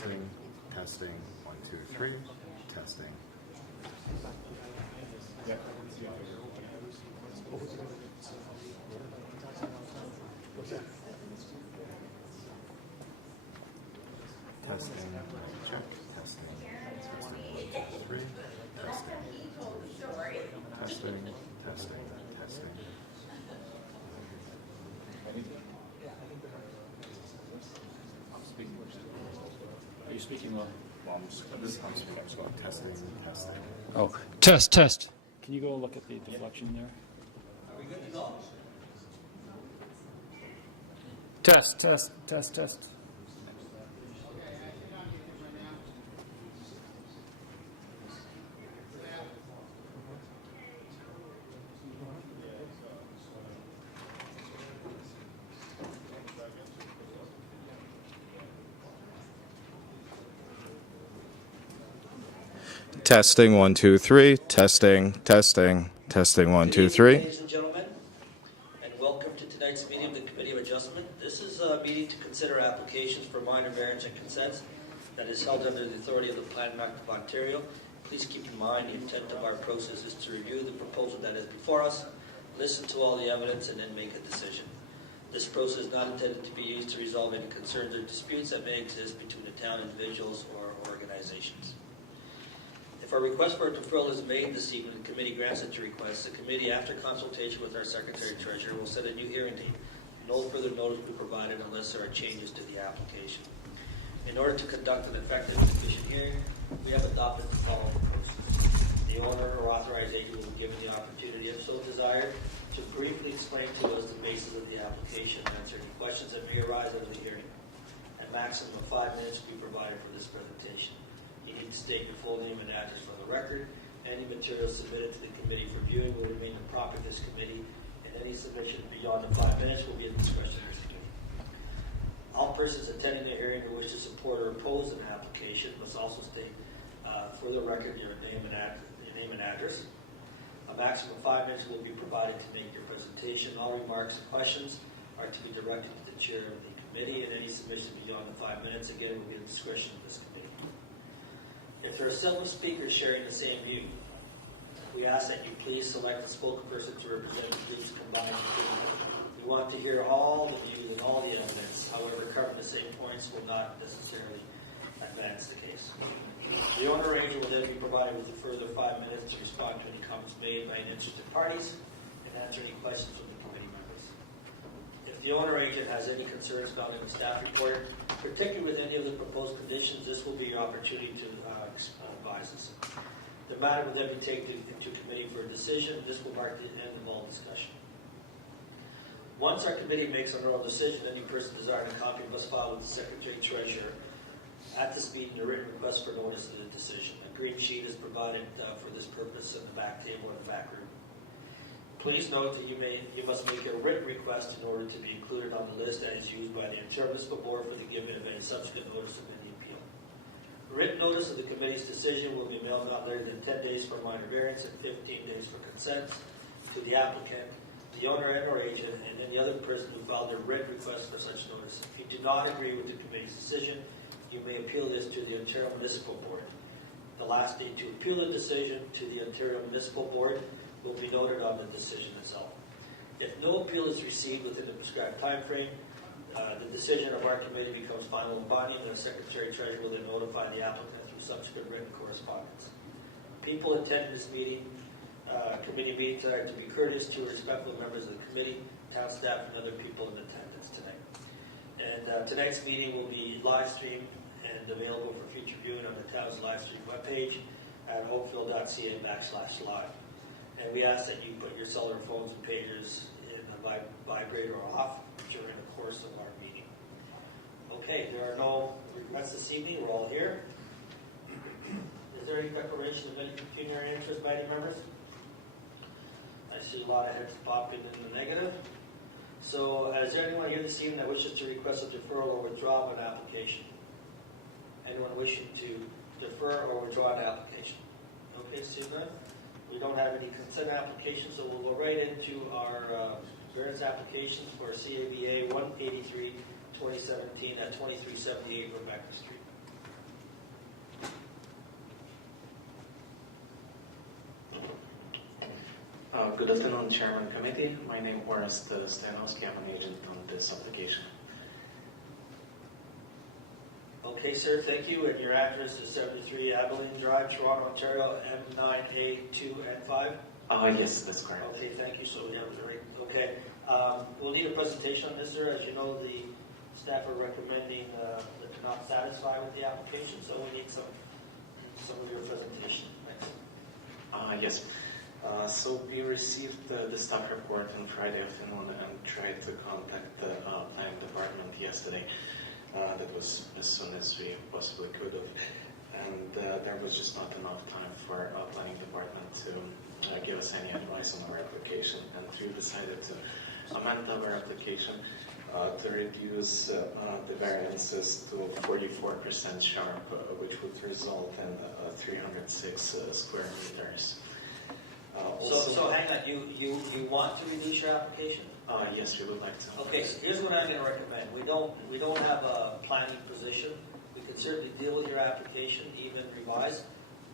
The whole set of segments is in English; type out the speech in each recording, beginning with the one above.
Testing, testing, 1, 2, 3, testing. Testing, check, testing, testing, 1, 2, 3, testing. Testing, testing, testing. Are you speaking well? I'm speaking. Testing, testing. Oh, test, test. Can you go look at the deflection there? Are we good to go? Test, test, test, test. Testing 1 2 3. Testing, testing, testing 1 2 3. Ladies and gentlemen, and welcome to tonight's meeting of the Committee of Adjustment. This is a meeting to consider applications for minor variance and consents that is held under the authority of the Plan Act of Ontario. Please keep in mind the intent of our process is to review the proposal that is before us, listen to all the evidence, and then make a decision. This process is not intended to be used to resolve any concerns or disputes that may exist between the town, individuals, or organizations. If a request for a deferral is made this evening, the committee grants such a request. The committee, after consultation with our Secretary-Treasurer, will set a new hearing date. No further notice will be provided unless there are changes to the application. In order to conduct an effective and efficient hearing, we have adopted the following process. The owner or authorized agent will be given the opportunity, if so desired, to briefly explain to us the basis of the application and answer any questions that may arise out of the hearing. A maximum of 5 minutes will be provided for this presentation. You need to state your full name and address for the record. Any materials submitted to the committee for viewing will remain the property of this committee, and any submission beyond the 5 minutes will be at the discretion of this committee. All persons attending the hearing who wish to support or oppose an application must also state for the record your name and address. A maximum of 5 minutes will be provided to make your presentation. All remarks and questions are to be directed to the chair of the committee, and any submission beyond the 5 minutes, again, will be at the discretion of this committee. If there are several speakers sharing the same view, we ask that you please select a spokesperson to represent the views combined. We want to hear all the views and all the evidence. However, covering the same points will not necessarily advance the case. The owner agent will then be provided with a further 5 minutes to respond to any comments made by interested parties and answer any questions from the committee members. If the owner agent has any concerns found in the staff report, particularly with any of the proposed conditions, this will be your opportunity to advise us. The matter will then be taken into committee for a decision. This will mark the end of all discussion. Once our committee makes an oral decision, any person desiring a copy must file with the Secretary-Treasurer at this meeting a written request for notice of the decision. A green sheet is provided for this purpose in the back table in the back room. Please note that you must make a written request in order to be included on the list that is used by the Ontario Municipal Board for the giving of any subsequent notice of any appeal. Written notice of the committee's decision will be mailed not later than 10 days for minor variance and 15 days for consents to the applicant, the owner and or agent, and any other person who filed a written request for such notice. If you do not agree with the committee's decision, you may appeal this to the Ontario Municipal Board. The last date to appeal the decision to the Ontario Municipal Board will be noted on the decision itself. If no appeal is received within the prescribed time frame, the decision of our committee becomes final and binding, and the Secretary-Treasurer will then notify the applicant through subsequent written correspondence. People attending this meeting, committee meeting tonight, are to be courteous to respectful members of the committee, town staff, and other people in attendance tonight. And tonight's meeting will be live streamed and available for future viewing on the town's live stream webpage at oakville.ca/live. And we ask that you put your cellular phones and pagers in the vibrator or off during the course of our meeting. Okay, there are no requests this evening. We're all here. Is there any declaration of any pecuniary interest by any members? I see a lot of heads popping in the negative. So, is there anyone here this evening that wishes to request a deferral or withdrawal of an application? Anyone wishing to defer or withdraw an application? Okay, see that? We don't have any consent applications, so we'll go right into our variance applications for CABA 183-2017 at 2378 Rebecca Street. Good afternoon, Chairman Committee. My name is Orest Stanovsky. I'm an agent on this application. Okay, sir, thank you. And your address is 73 Abilene Drive, Toronto, Ontario, M9A2 and 5? Yes, that's correct. Okay, thank you. So we have the right. Okay. We'll need a presentation on this, sir. As you know, the staff are recommending that they're not satisfied with the application, so we need some of your presentation. Thanks. Yes. So we received the staff report on Friday afternoon and tried to contact the planning department yesterday. That was as soon as we possibly could have. And there was just not enough time for our planning department to give us any advice on our application. And we decided to amend our application to reduce the variances to 44% sharp, which would result in 306 square meters. So hang on. You want to reduce your application? Yes, we would like to. Okay, so here's what I'm going to recommend. We don't have a planning position. We can certainly deal with your application, even revised,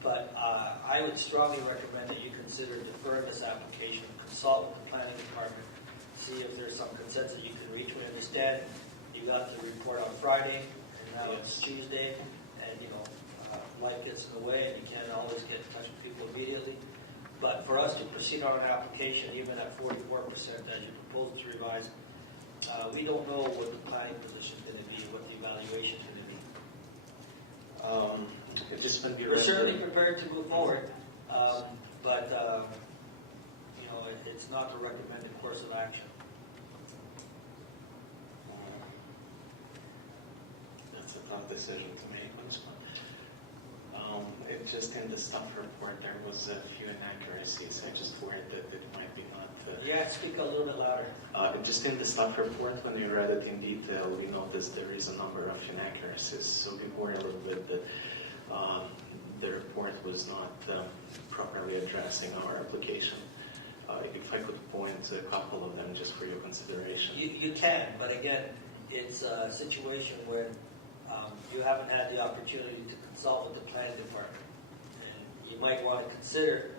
but I would strongly recommend that you consider deferring this application, consult with the planning department, see if there's some consensus you can reach. We understand you got the report on Friday, and now it's Tuesday, and life gets in the way, and you can't always get in touch with people immediately. But for us to proceed on an application, even at 44%, as you propose to revise, we don't know what the planning position is going to be, what the evaluation is going to be. It just wouldn't be We're certainly prepared to move forward, but it's not the recommended course of action. That's a tough decision to make. It just in the staff report there was a few inaccuracies. I just worried that it might be not. Yeah, speak a little bit louder. Just in the staff report, when we read it in detail, we noticed there is a number of inaccuracies. So we worry a little bit that the report was not properly addressing our application. If I could point to a couple of them just for your consideration. You can, but again, it's a situation where you haven't had the opportunity to consult with the planning department. And you might want to consider,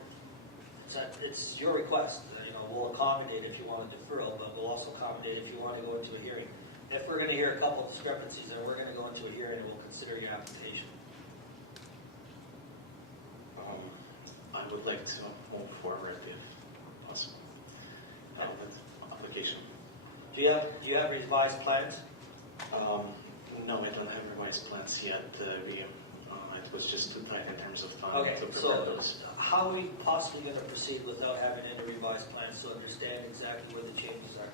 it's your request. We'll accommodate if you want a deferral, but we'll also accommodate if you want to go into a hearing. If we're going to hear a couple of discrepancies, then we're going to go into a hearing and we'll consider your application. I would like to move forward if possible with application. Do you have revised plans? No, I don't have revised plans yet. It was just too tight in terms of time Okay, to prepare those. so how are we possibly going to proceed without having any revised plans to understand exactly where the changes are?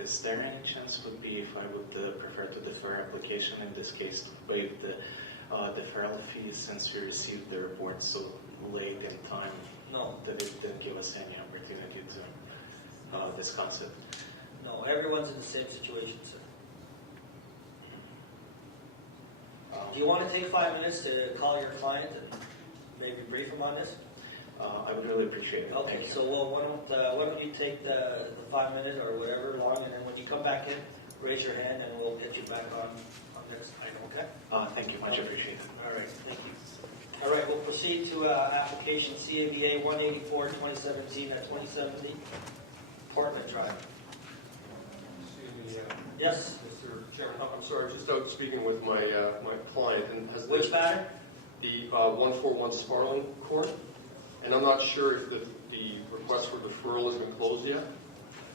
Is there any chance would be if I would prefer to defer application in this case to waive the deferral fees since we received the report so late in time No. that it didn't give us any opportunity to discuss it? No, everyone's in the same situation, sir. Do you want to take 5 minutes to call your client and maybe brief him on this? I would really appreciate it. Okay, Thank you. so why don't you take the 5 minutes or whatever long, and then when you come back in, raise your hand and we'll get you back on this item, okay? Thank you, much appreciated. All right, thank you. All right, we'll proceed to application CABA 184-2017 at 2070 Portland Drive. Excuse me, Yes, Mr. Chairman, I'm sorry, just out speaking with my my client, and has which matter? the 141 Sparling Court, and I'm not sure if the request for deferral has been closed yet.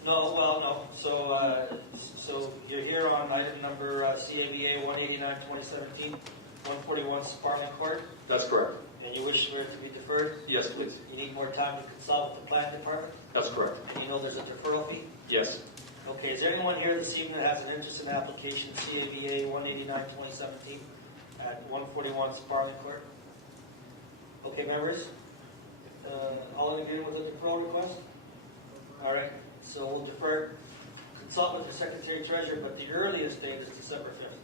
No, well, no. So you're here on item number CABA 189-2017, 141 Sparling Court, That's correct. and you wish for it to be deferred? Yes, please. You need more time to consult with the planning department? That's correct. And you know there's a deferral fee? Yes. Okay, is there anyone here this evening that has an interest in application CABA 189-2017 at 141 Sparling Court? Okay, members? All in agreement with the deferral request? All right, so we'll defer, consult with the Secretary Treasurer, but the earliest date is December 5th.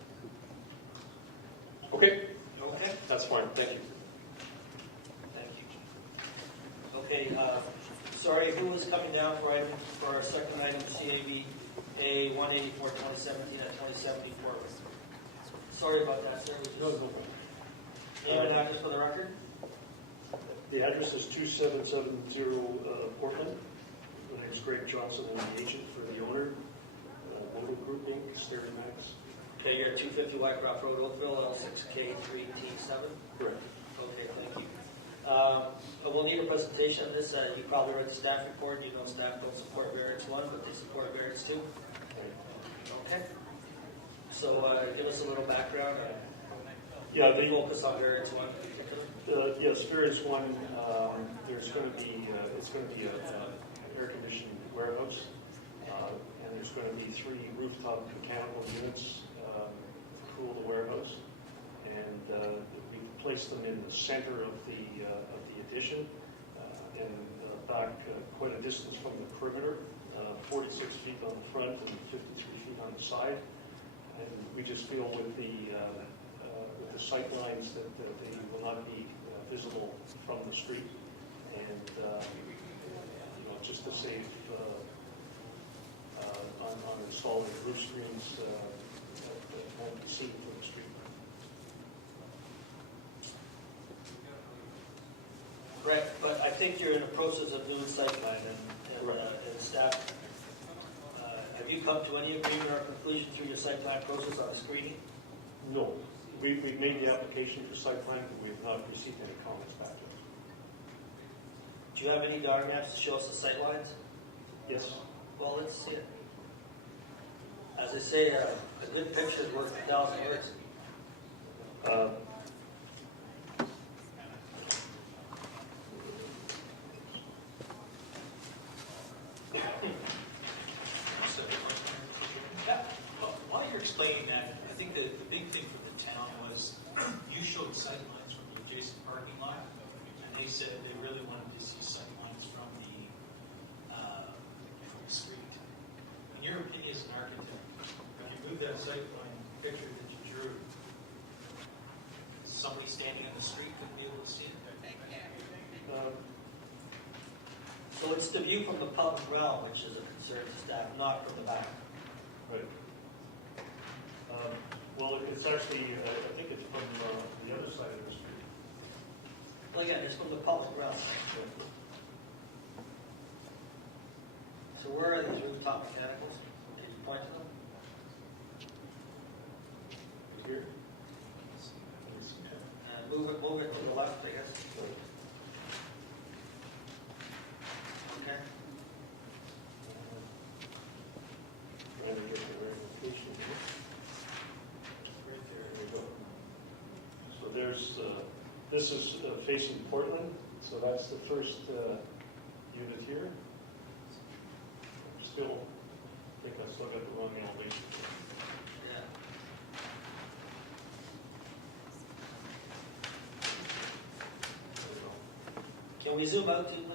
Okay, Okay? that's fine. Thank you. Thank you. Okay, sorry, who was coming down for our second item, CABA 184-2017 at 2074? Sorry about that, sir. Name and address for the record? The address is 2770 Portland. My name is Greg Johnson. I'm the agent for the owner, Motor Group Inc., Sterimax. Okay, you're at 250 Wycroft Road, Oakville, L6K3T7. Correct. Okay, thank you. We'll need a presentation on this. You probably read the staff report. You know staff don't support variance 1, but they support variance 2. Okay. So give us a little background. Yeah, Focus on variance 1 in particular. Yes, variance 1. There's going to be it's going to be an air-conditioned warehouse, and there's going to be 3 rooftop mechanical units to cool the warehouse, and we placed them in the center of the addition and back quite a distance from the perimeter, 46 feet on the front and 53 feet on the side. And we just feel with the sight lines that they will not be visible from the street, and just to save on installing roof screens that won't be seen from the street. Right, but I think you're in the process of doing site plan and staff. Have you come to any agreement or conclusion through your site plan process on the screening? No, we've made the application for site plan, but we have not received any comments back to us. Do you have any diagrams to show us the sight lines? Yes. Well, let's see it. As I say, a good picture is worth 1,000 words. While you're explaining that, I think the big thing for the town was you showed sight lines from the adjacent parking lot, and they said they really wanted to see sight lines from the street. In your opinion as an architect, if you move that sight line picture that you drew, somebody standing on the street could be able to see it? So it's the view from the public ground, which is a concern to staff, not from the back. Right. Well, it's actually, I think it's from the other side of the street. Well, again, it's from the public ground. So where are these rooftop mechanicals? Can you point to them? Here? And move it to the left, I guess. Okay. Trying to get the right location here. Right there, there we go. So there's, this is facing Portland, so that's the first unit here. Still, I think I still got the wrong elevation. Yeah. There we go. Can we zoom out to please?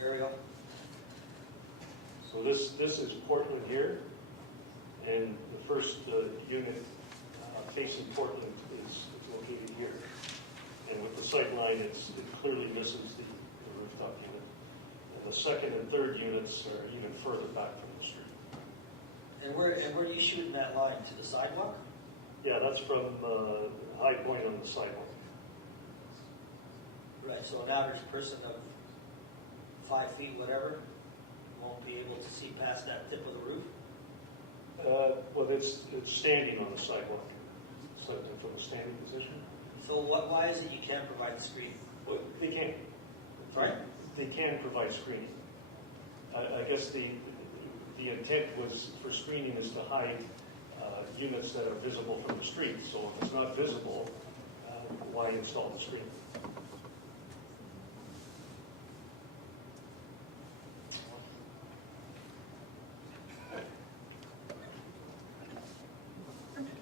There we go. So this is Portland here, and the first unit facing Portland is located here. And with the sight line, it clearly misses the rooftop unit. And the second and third units are even further back from the street. And where do you shoot in that line? To the sidewalk? Yeah, that's from high point on the sidewalk. Right, so an average person of 5 feet, whatever, won't be able to see past that tip of the roof? Well, it's standing on the sidewalk, so from a standing position. So why is it you can't provide screening? Well, they can. Right? They can provide screening. I guess the intent was for screening is to hide units that are visible from the street. So if it's not visible, why install the screen?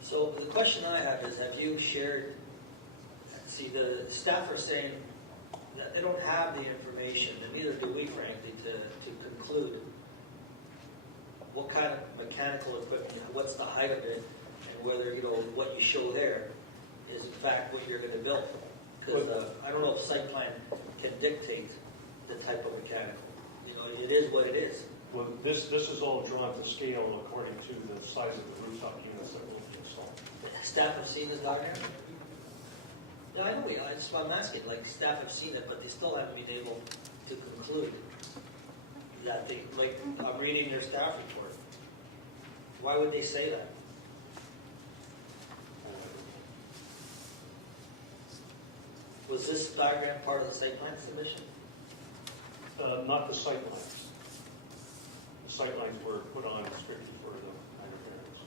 So the question I have is, have you shared, see, the staff are saying that they don't have the information, and neither do we, frankly, to conclude what kind of mechanical equipment, what's the height of it, and whether, what you show there is in fact what you're going to build. Because I don't know if site plan can dictate the type of mechanical. It is what it is. Well, this is all drawn to scale according to the size of the rooftop units that will be installed. Staff have seen this diagram? No, I know, I'm asking, like, staff have seen it, but they still haven't been able to conclude that they, like, I'm reading their staff report. Why would they say that? Was this diagram part of the site plan submission? Not the sight lines. The sight lines were put on strictly for the minor variance.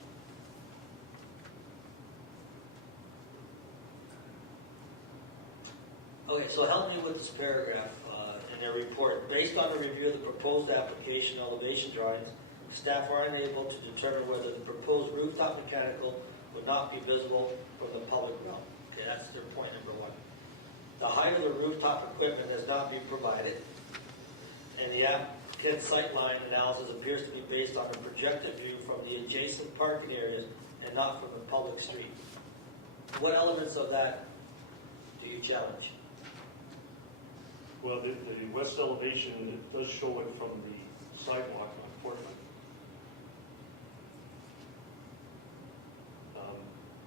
Okay, so help me with this paragraph in their report. Based on a review of the proposed application elevation drawings, staff are unable to determine whether the proposed rooftop mechanical would not be visible from the public realm. Okay, that's their point number one. The height of the rooftop equipment has not been provided, and the applicant's sightline analysis appears to be based on a projected view from the adjacent parking areas and not from the public street. What elements of that do you challenge? Well, the west elevation, it does show it from the sidewalk on Portland.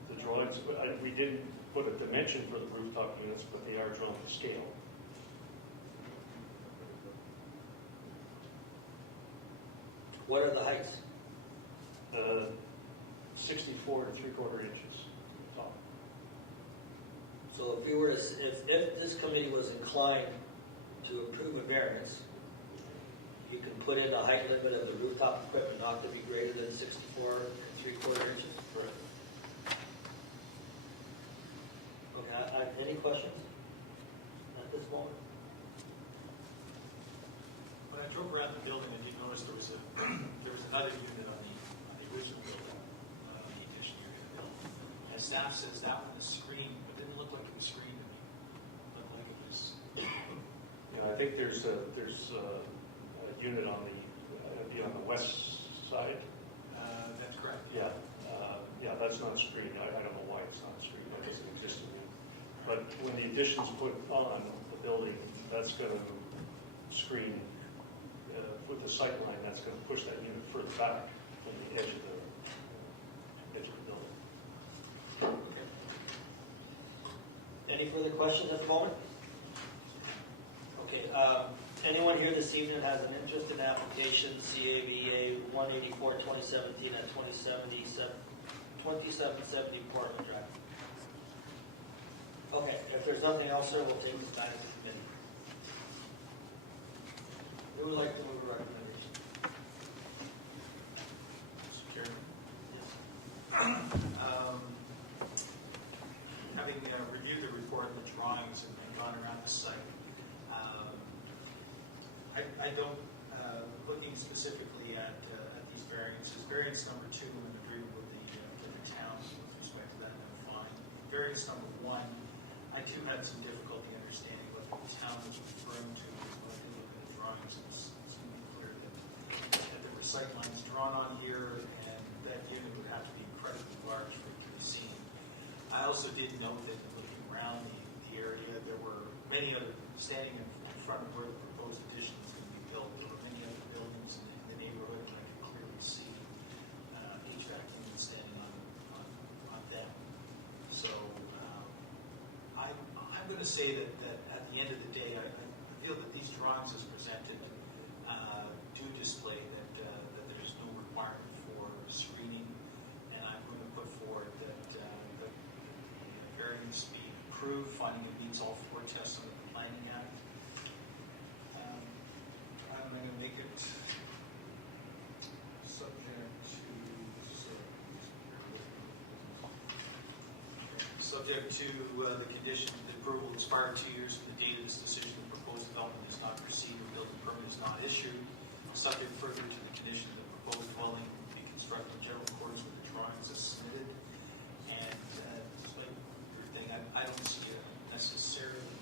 The drawings, we didn't put a dimension for the rooftop units, but they are drawn to scale. What are the heights? 64 and 3/4 inches top. So if we were to, if this committee was inclined to approve a variance, you can put in a height limit of the rooftop equipment not to be greater than 64 and 3/4 inches. Correct. Okay, any questions at this moment? When I drove around the building, I did notice there was another unit on the original building, the addition you're going to build. And staff says that one is screened, but it didn't look like it was screened to me. It looked like it was. I think there's a unit on the west side. That's correct. Yeah, that's not screened. I don't know why it's not screened. That doesn't exist in it. But when the addition's put on the building, that's going to screen with the sight line. That's going to push that unit further back from the edge of the building. Okay. Any further questions at the moment? Okay, anyone here this evening has an interest in application CABA 184-2017 at 2770 Portland Drive? Okay, if there's nothing else, sir, we'll take this back to the committee. Who would like to move a recommendation? Mr. Chairman, Yes. having reviewed the report and the drawings and gone around the site, I don't, looking specifically at these variances, variance number 2, I'm in agreement with the town with respect to that, I'm fine. Variance number 1, I too had some difficulty understanding what the town was referring to when I look at the drawings. It's clear that there were sight lines drawn on here, and that unit would have to be incredibly large for it to be seen. I also did note that looking around the area, there were many other, standing in front of where the proposed addition was going to be built, there were many other buildings in the neighborhood, and I could clearly see HVAC units standing on them. So I'm going to say that at the end of the day, I feel that these drawings as presented do display that there's no requirement for screening, and I'm going to put forward that the variance be approved, finding it meets all 4 tests under the Planning Act. I'm going to make it subject to the condition that the approval expired 2 years from the date of this decision. The proposed development is not received, the building permit is not issued. Subject further to the condition that the proposed dwelling be constructed in general accordance with the drawings as submitted. And despite everything, I don't see necessarily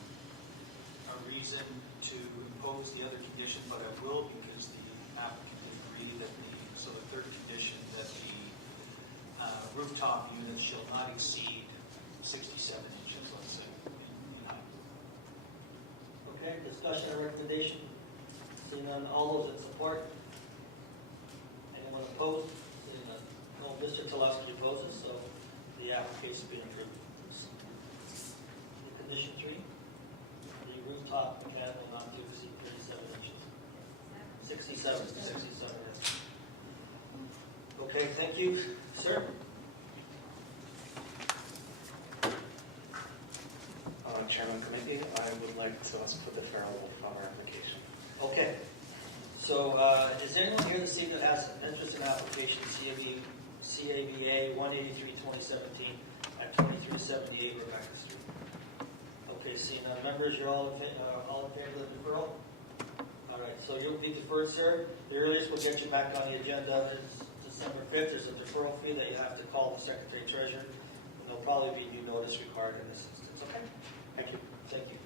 a reason to impose the other condition, but I will because the applicant has agreed that the third condition that the rooftop units shall not exceed 67 inches, let's say, in height. Okay, discussion or recommendation? Seeing none, all those in support? application being approved. Condition 3, the rooftop mechanical not to exceed 37 inches. 67, yes. Okay, thank you. Sir? Chairman Committee, I would like to ask for deferral of our application. Okay. So, is there anyone here this evening that has interest in application CABA 183-2017 at 2378 Rebecca Street? Okay, seeing none. Members, you're all in favor of the deferral? All right, so you'll be deferred, sir. The earliest we'll get you back on the agenda is December 5th. There's a deferral fee that you have to call the Secretary Treasurer. And there'll probably be new notice required in this instance. Okay? Thank you. Thank you.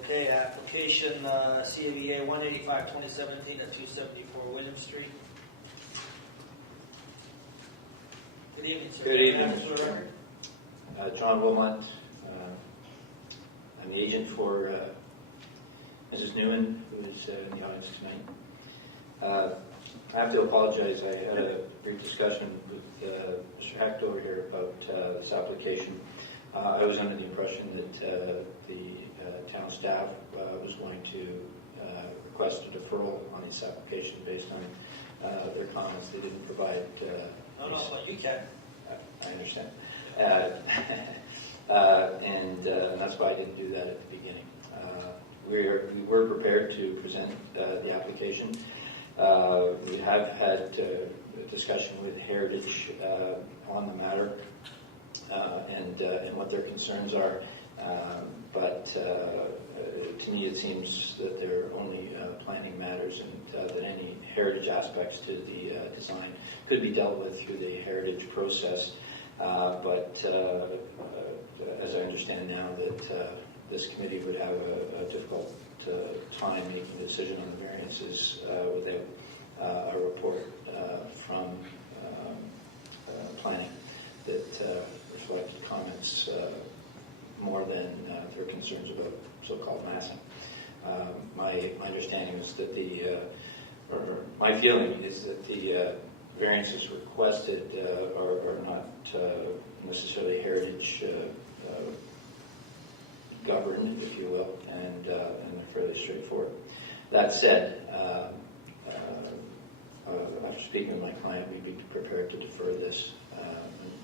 Okay, application CABA 185-2017 at 274 William Street. Good evening, sir. Good evening, Name for the Mr. record? John Wilmot. I'm the agent for Mrs. Newman, who is in the audience tonight. I have to apologize. I had a brief discussion with Mr. Hecht over here about this application. I was under the impression that the town staff was going to request a deferral on this application based on their comments. They didn't provide... No, but you can. I understand. And that's why I didn't do that at the beginning. We were prepared to present the application. We have had a discussion with Heritage on the matter and what their concerns are. But to me it seems that they're only planning matters and that any heritage aspects to the design could be dealt with through the heritage process. But as I understand now that this committee would have a difficult time making a decision on the variances without a report from planning that reflected comments more than their concerns about so-called massing. My understanding is that or my feeling is that the variances requested are not necessarily heritage governed, if you will, and they're fairly straightforward. That said, after speaking with my client, we'd be prepared to defer this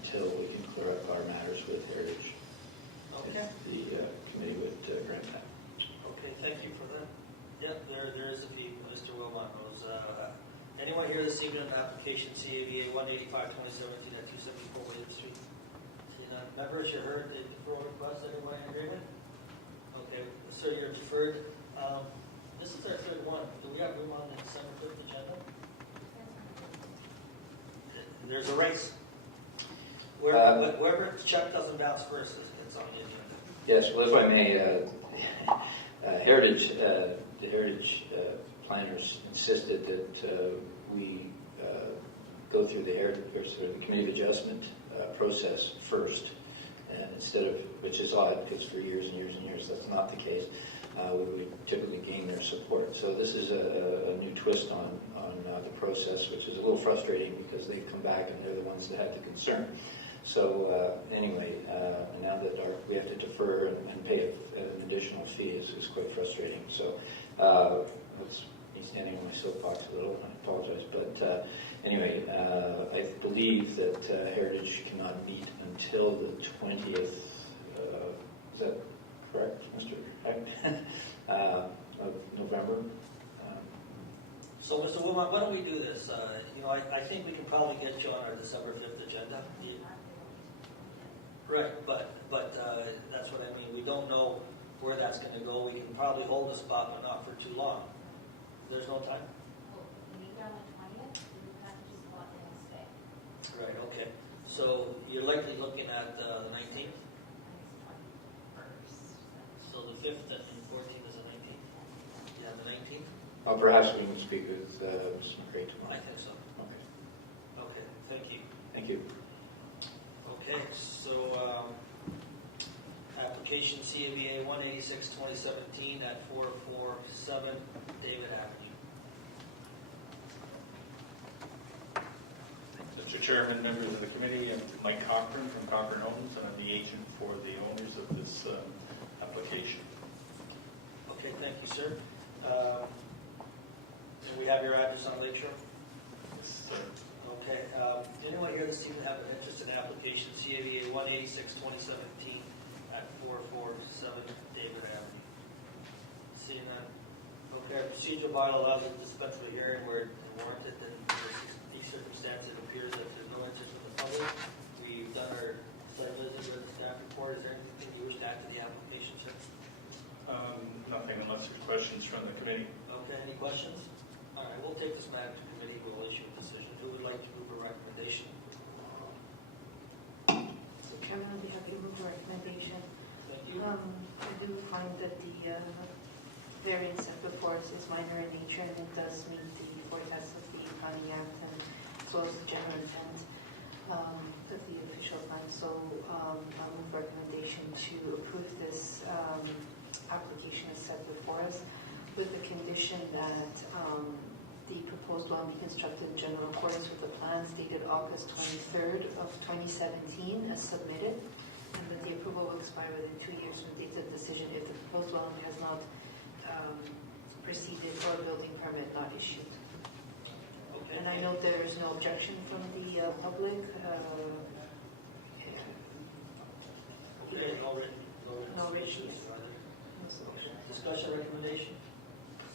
until we can clear up our matters with heritage. Okay. If the committee would grant that. Okay, thank you for that. Yep, there is a fee. Mr. Wilmot knows. Anyone here this evening on application CABA 185-2017 at 274 William Street? See none. Members, you heard the deferral request. Everyone in agreement? Okay, sir, you're deferred. This is our third one. Do we have room on the December 5th agenda? There's a race. Whoever check doesn't bounce first gets on the agenda. Yes, well, if I may, the Heritage planners insisted that we go through the committee of adjustment process first, and instead of, which is odd because for years and years and years that's not the case. We typically gain their support. So this is a new twist on the process, which is a little frustrating because they come back and they're the ones that had the concern. So anyway, now that we have to defer and pay an additional fee is quite frustrating. So that's me standing on my soapbox a little. I apologize, but anyway, I believe that Heritage cannot meet until the 20th. Is that correct, Mr. Hecht? Of November. So, Mr. Wilmot, why don't we do this? I think we can probably get you on our December 5th agenda. Right, but that's what I mean. We don't know where that's going to go. We can probably hold the spot, but not for too long. There's no time? Right, okay. So you're likely looking at the 19th? So the 5th and 14th is the 19th? Yeah, the 19th? Well, perhaps we can speak with Mr. McRae tomorrow. I think so. Okay. Okay, thank you. Thank you. Okay, so application CABA 186-2017 at 447 David Avenue. Chairman, members of the committee, I'm Mike Cochran from Cochran Homes, and I'm the agent for the owners of this application. Okay, thank you, sir. And we have your address on Lake Shore? Yes, sir. Okay. Does anyone here this evening have an interest in application CAVA 186-2017 at 447 David Avenue? Seeing none. Okay, our procedural bylaw allows us to dispense with a hearing where it's warranted, and in these circumstances, it appears that there's no interest in the public. We've done our site visit with the staff report. Is there anything you wish to add to the application, sir? Nothing unless there's questions from the committee. Okay, any questions? All right, we'll take this matter to committee. We'll issue a decision. Who would like to move a recommendation? So Chairman, I'll be happy to move the recommendation. Thank you. I do find that the variance set before us is minor in nature, and it does meet the forecast of the Planning Act and as well as the general intent of the official plan. So I'll move recommendation to approve this application as set before us, with the condition that the proposed dwelling be constructed in general accordance with the plans dated August 23rd of 2017 as submitted, and that the approval will expire within 2 years from the date of decision if the proposed dwelling has not proceeded or a building permit not issued. Okay. And I know there is no objection from the public. Okay, no written. No written. Discussion recommendation?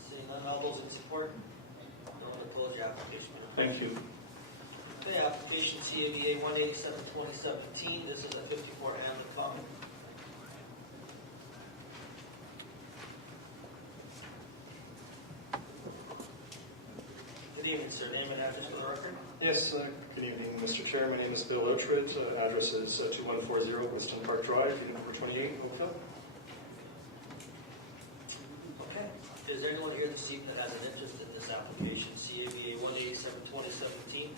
Seeing none, all those in support? No one opposed, your application. Thank you. Okay, application CAVA 187-2017. This is a 54 Hamlet Common. Good evening, sir. Name and address for the record? Yes, good evening, Mr. Chair. My name is Bill Outridge. Address is 2140 Weston Park Drive, unit number 28, Oakville. Okay. Is there anyone here this evening that has an interest in this application, CAVA 187-2017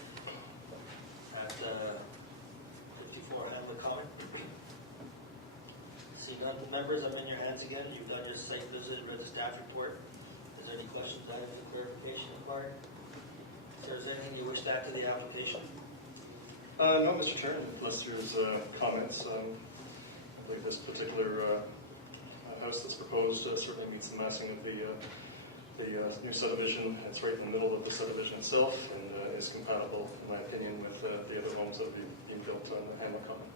at 54 Hamlet Common? See none of the members, I'm in your hands again. You've done your site visit, read the staff report. Is there any questions, items of clarification required? Is there anything you wish to add to the application? No, Mr. Chairman, unless there's comments. I believe this particular house that's proposed certainly meets the massing of the new subdivision. It's right in the middle of the subdivision itself and is compatible, in my opinion, with the other homes that will be being built on the Hamlet Common.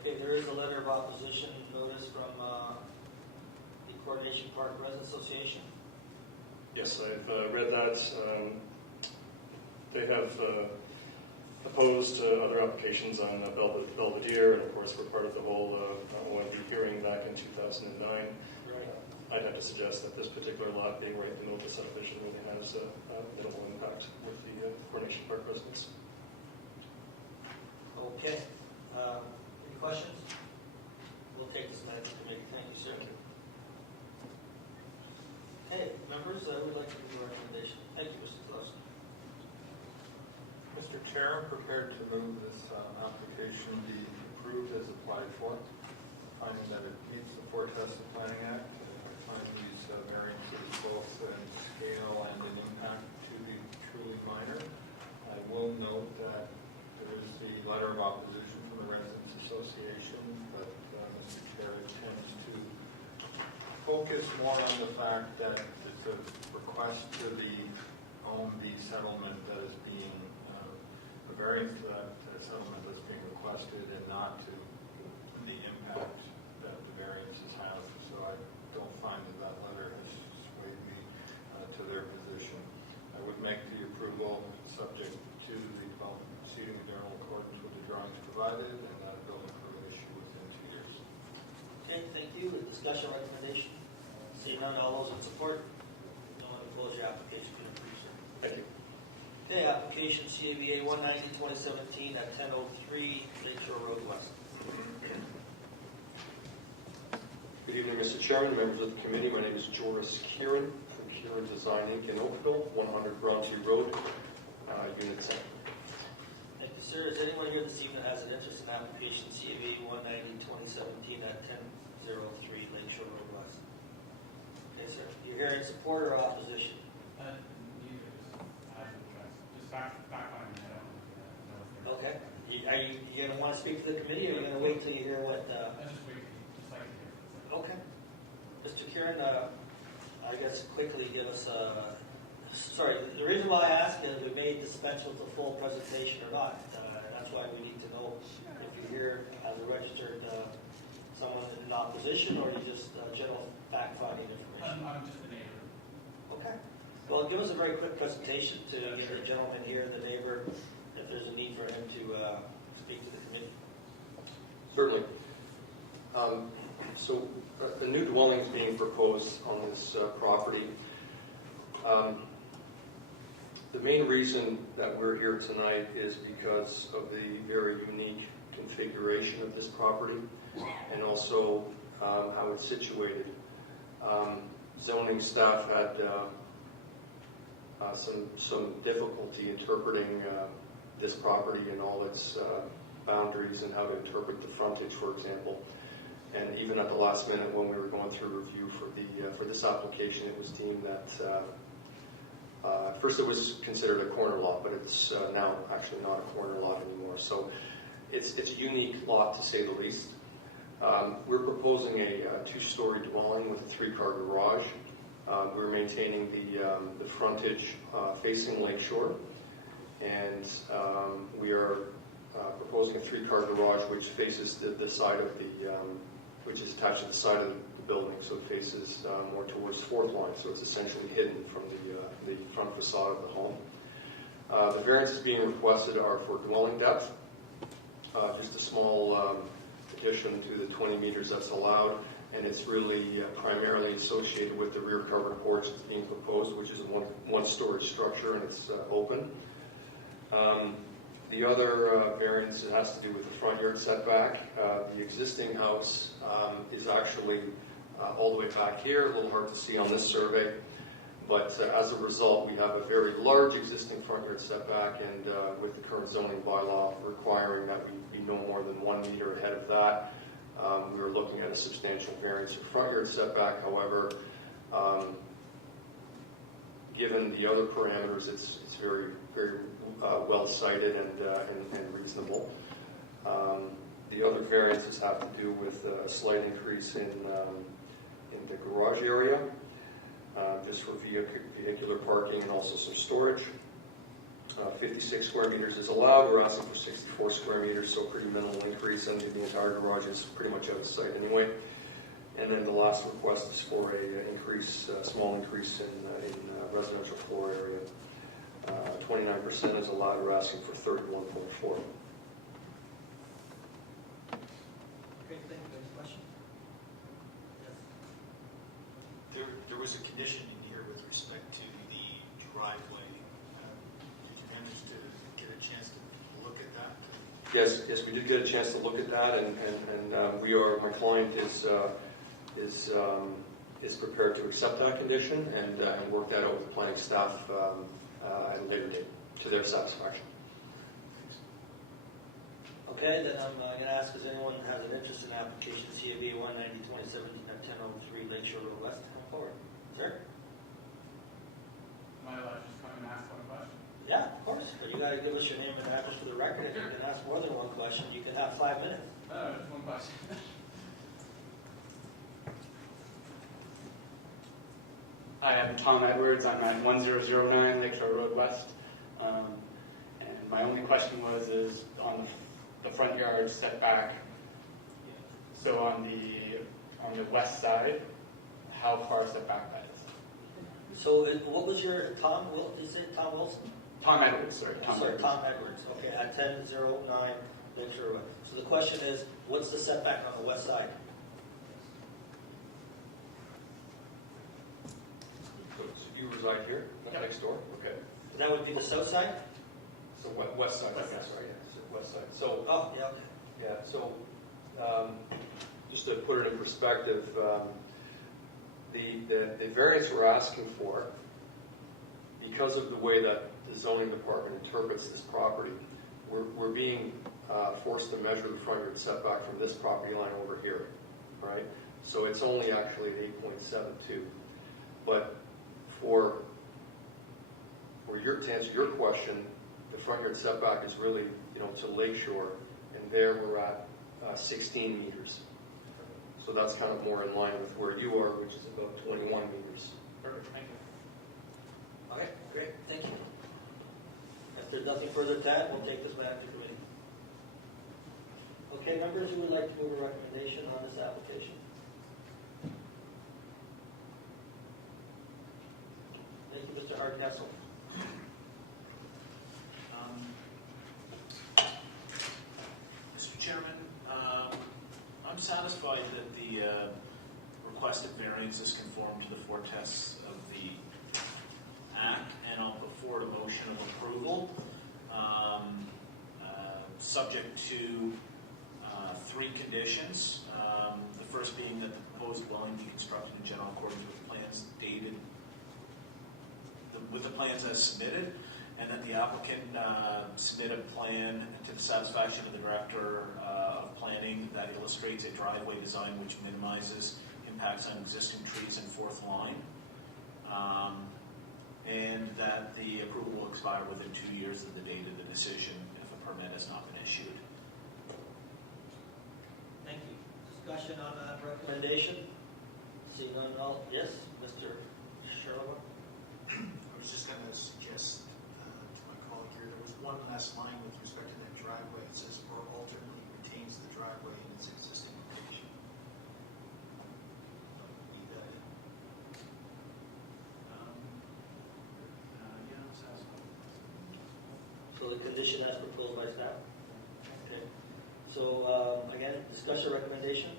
Okay, there is a letter of opposition notice from the Coronation Park Residents Association. Yes, I've read that. They have opposed other applications on Belvedere, and of course we're part of the whole OMB hearing back in 2009. Right. I'd have to suggest that this particular lot being right in the middle of the subdivision really has minimal impact with the Coronation Park residents. Okay. Any questions? We'll take this matter to committee. Thank you, sir. Hey, members, I would like to give a recommendation. Thank you, Mr. Clausen. Mr. Chair, I'm prepared to move this application be approved as applied for, finding that it meets the forecasted planning act. I find these variances both in scale and in impact to be truly minor. I will note that there is the letter of opposition from the Residents Association, but Mr. Chair tends to focus more on the fact that it's a request to the OMB settlement that is being, a variance to that settlement that's being requested, and not to the impact that the variances have. So I don't find that that letter has swayed me to their position. I would make the approval subject to the development proceeding in general accordance with the drawings provided, and that building permit issue within 2 years. Okay, thank you. A discussion recommendation. Seeing none, all those in support? No one opposed, your application has been approved, sir. Thank you. Okay, application CAVA 190-2017 at 1003 Lakeshore Road West. Good evening, Mr. Chairman, members of the committee. My name is Joris Kieran from Kieran Design Inc. in Oakville, 100 Bronte Road, Unit 7. Thank you, sir. Is anyone here this evening that has an interest in application CAVA 190-2017 at 1003 Lakeshore Road West? Okay, sir. You're here in support or opposition? Neither. Just back on your head. Okay. Are you going to want to speak to the committee, or are you going to wait till you hear what? Okay. Mr. Kieran, I guess quickly give us sorry, the reason why I ask is we may dispense with the full presentation or not. That's why we need to know if you're here as a registered someone in opposition, or you just general fact-finding information. I'm just a neighbor. Okay. Well, give us a very quick presentation to get the gentleman here, the neighbor, if there's a need for him to speak to the committee. Certainly. So a new dwelling is being proposed on this property. The main reason that we're here tonight is because of the very unique configuration of this property and also how it's situated. Zoning staff had some difficulty interpreting this property and all its boundaries and how to interpret the frontage, for example. And even at the last minute when we were going through review for this application, it was deemed that first it was considered a corner lot, but it's now actually not a corner lot anymore. So it's a unique lot, to say the least. We're proposing a two-story dwelling with a three-car garage. We're maintaining the frontage facing Lakeshore, and we are proposing a three-car garage which faces the side of which is attached to the side of the building, so it faces more towards Fourth Line, so it's essentially hidden from the front facade of the home. The variances being requested are for dwelling depth, just a small addition to the 20 meters that's allowed, and it's really primarily associated with the rear covered porch that's being proposed, which is a one storage structure, and it's open. The other variance has to do with the front yard setback. The existing house is actually all the way back here, a little hard to see on this survey, but as a result we have a very large existing front yard setback, and with the current zoning bylaw requiring that we be no more than 1 meter ahead of that, we were looking at a substantial variance for front yard setback. However, given the other parameters, it's very, very well cited and reasonable. The other variances have to do with a slight increase in the garage area, just for vehicular parking and also some storage. 56 square meters is allowed. We're asking for 64 square meters, so pretty minimal increase, and the entire garage is pretty much out of sight anyway. And then the last request is for a small increase in residential floor area. 29% is allowed. We're asking for 31.4. Great, thank you. Any question? There was a condition in here with respect to the driveway. Did you manage to get a chance to look at that? Yes, we did get a chance to look at that, and my client is prepared to accept that condition and work that out with the planning staff at a later date to their satisfaction. Okay, then I'm going to ask if anyone has an interest in application CAB 19027 at 1003 Lakeshore Road West. Come forward. Sir? Am I allowed to just come and ask one question? Yeah, of course. But you got to give us your name and address for the record. If you can ask more than one question, you can have 5 minutes. No, just one question. Hi, I'm Tom Edwards. I'm at 1009 Lakeshore Road West. And my only question is on the front yard setback. So on the west side, how far setback that is? So what was your, Tom, you said Tom Wilson? Tom Edwards, sorry. Tom Edwards. Okay, at 1009 Lakeshore Road. So the question is, what's the setback on the west side? So you reside here, next door? Okay. And that would be the south side? So west side, I guess, right? Yeah, so west side. So, Oh, yeah, okay. yeah, so just to put it in perspective, the variance we're asking for, because of the way that the zoning department interprets this property, we're being forced to measure the front yard setback from this property line over here, right? So it's only actually at 8.72. But to answer your question, the front yard setback is really, to Lake Shore, and there we're at 16 meters. So that's kind of more in line with where you are, which is about 21 meters. Perfect, thank you. Okay, great, thank you. If there's nothing further to add, we'll take this back to committee. Okay, members who would like to move a recommendation on this application? Thank you, Mr. Hardcastle. Mr. Chairman, I'm satisfied that the requested variances conform to the four tests of the Act, and I'll put forward a motion of approval, subject to three conditions. The first being that the proposed dwelling be constructed in general accordance with plans dated, with the plans as submitted, and that the applicant submit a plan to the satisfaction of the Director of Planning that illustrates a driveway design which minimizes impacts on existing trees and fourth line, and that the approval will expire within 2 years of the date of the decision if a permit has not been issued. Thank you. Discussion on that recommendation? Seeing none, all, yes, Mr. Sherlock? I was just going to suggest to my colleague here, there was one last line with respect to that driveway. It says, or alternately retains the driveway in its existing location. Leave that in. Yeah, I'm satisfied. So the condition as proposed by staff? Okay. So again, discussion recommendation?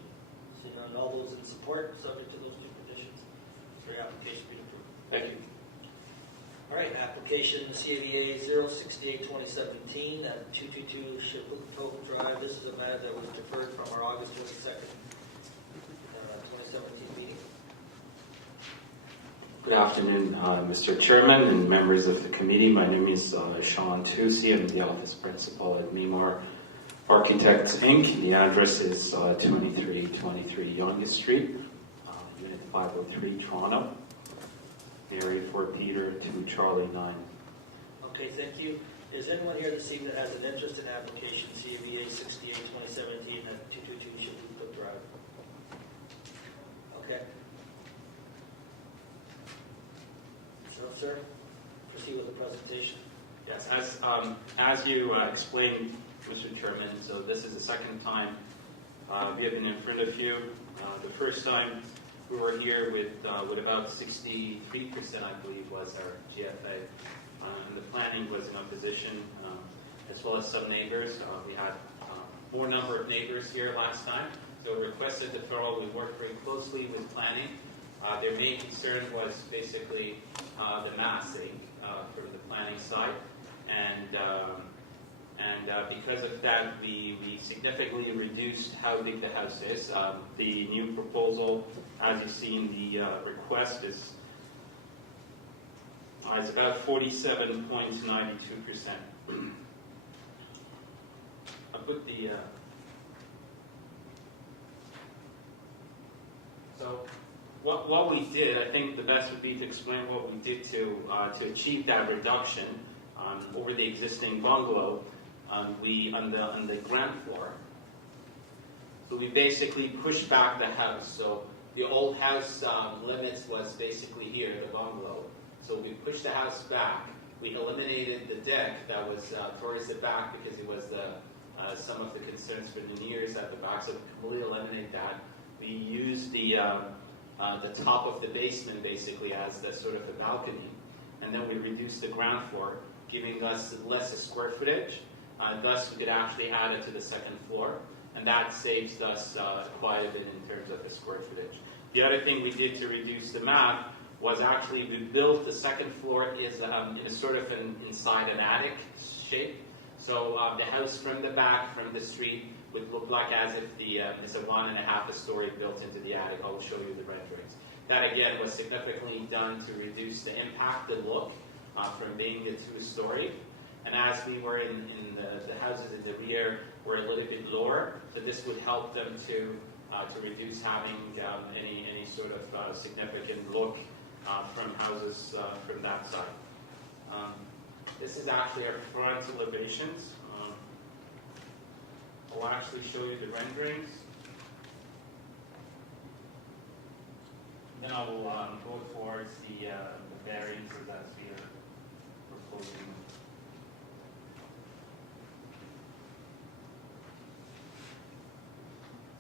Seeing none, all those in support, subject to those two conditions, for your application be approved. Thank you. All right, application CAVA 068-2017 at 222 Chippewa Drive. This is a matter that was deferred from our August 22nd, 2017 meeting. Good afternoon, Mr. Chairman and members of the committee. My name is Sean Tusi. I'm the office principal at Mimar Architects, Inc. The address is 2323 Yonge Street, Unit 503, Toronto. Area for Peter to Charlie 9. Okay, thank you. Is anyone here this evening that has an interest in application CAVA 68-2017 at 222 Chippewa Drive? Okay. So, sir, proceed with the presentation. Yes, as you explained, Mr. Chairman, so this is the second time we have been in front of you. The first time we were here with about 63%, I believe, was our GFA, and the planning was in opposition, as well as some neighbors. We had more number of neighbors here last time, so we requested deferral. We worked very closely with planning. Their main concern was basically the massing from the planning side, and because of that, we significantly reduced how big the house is. The new proposal, as you see in the request, is about 47.92%. I put the so what we did. I think the best would be to explain what we did to achieve that reduction over the existing bungalow. We on the ground floor. So we basically pushed back the house. So the old house limits was basically here, the bungalow. So we pushed the house back. We eliminated the deck that was towards the back because it was some of the concerns for the neighbors at the back. So we completely eliminated that. We used the top of the basement basically as the sort of the balcony, and then we reduced the ground floor, giving us less square footage. Thus, we could actually add it to the second floor, and that saves us quite a bit in terms of the square footage. The other thing we did to reduce the map was actually we built the second floor is in a sort of inside an attic shape. So the house from the back, from the street, would look like as if it's a 1.5 story built into the attic. I will show you the renderings. That again was significantly done to reduce the impact, the look, from being a 2-story. And as we were in the houses in the rear were a little bit lower, so this would help them to reduce having any sort of significant look from houses from that side. This is actually our front elevations. I'll actually show you the renderings. Then I will go towards the variances as we are proposing.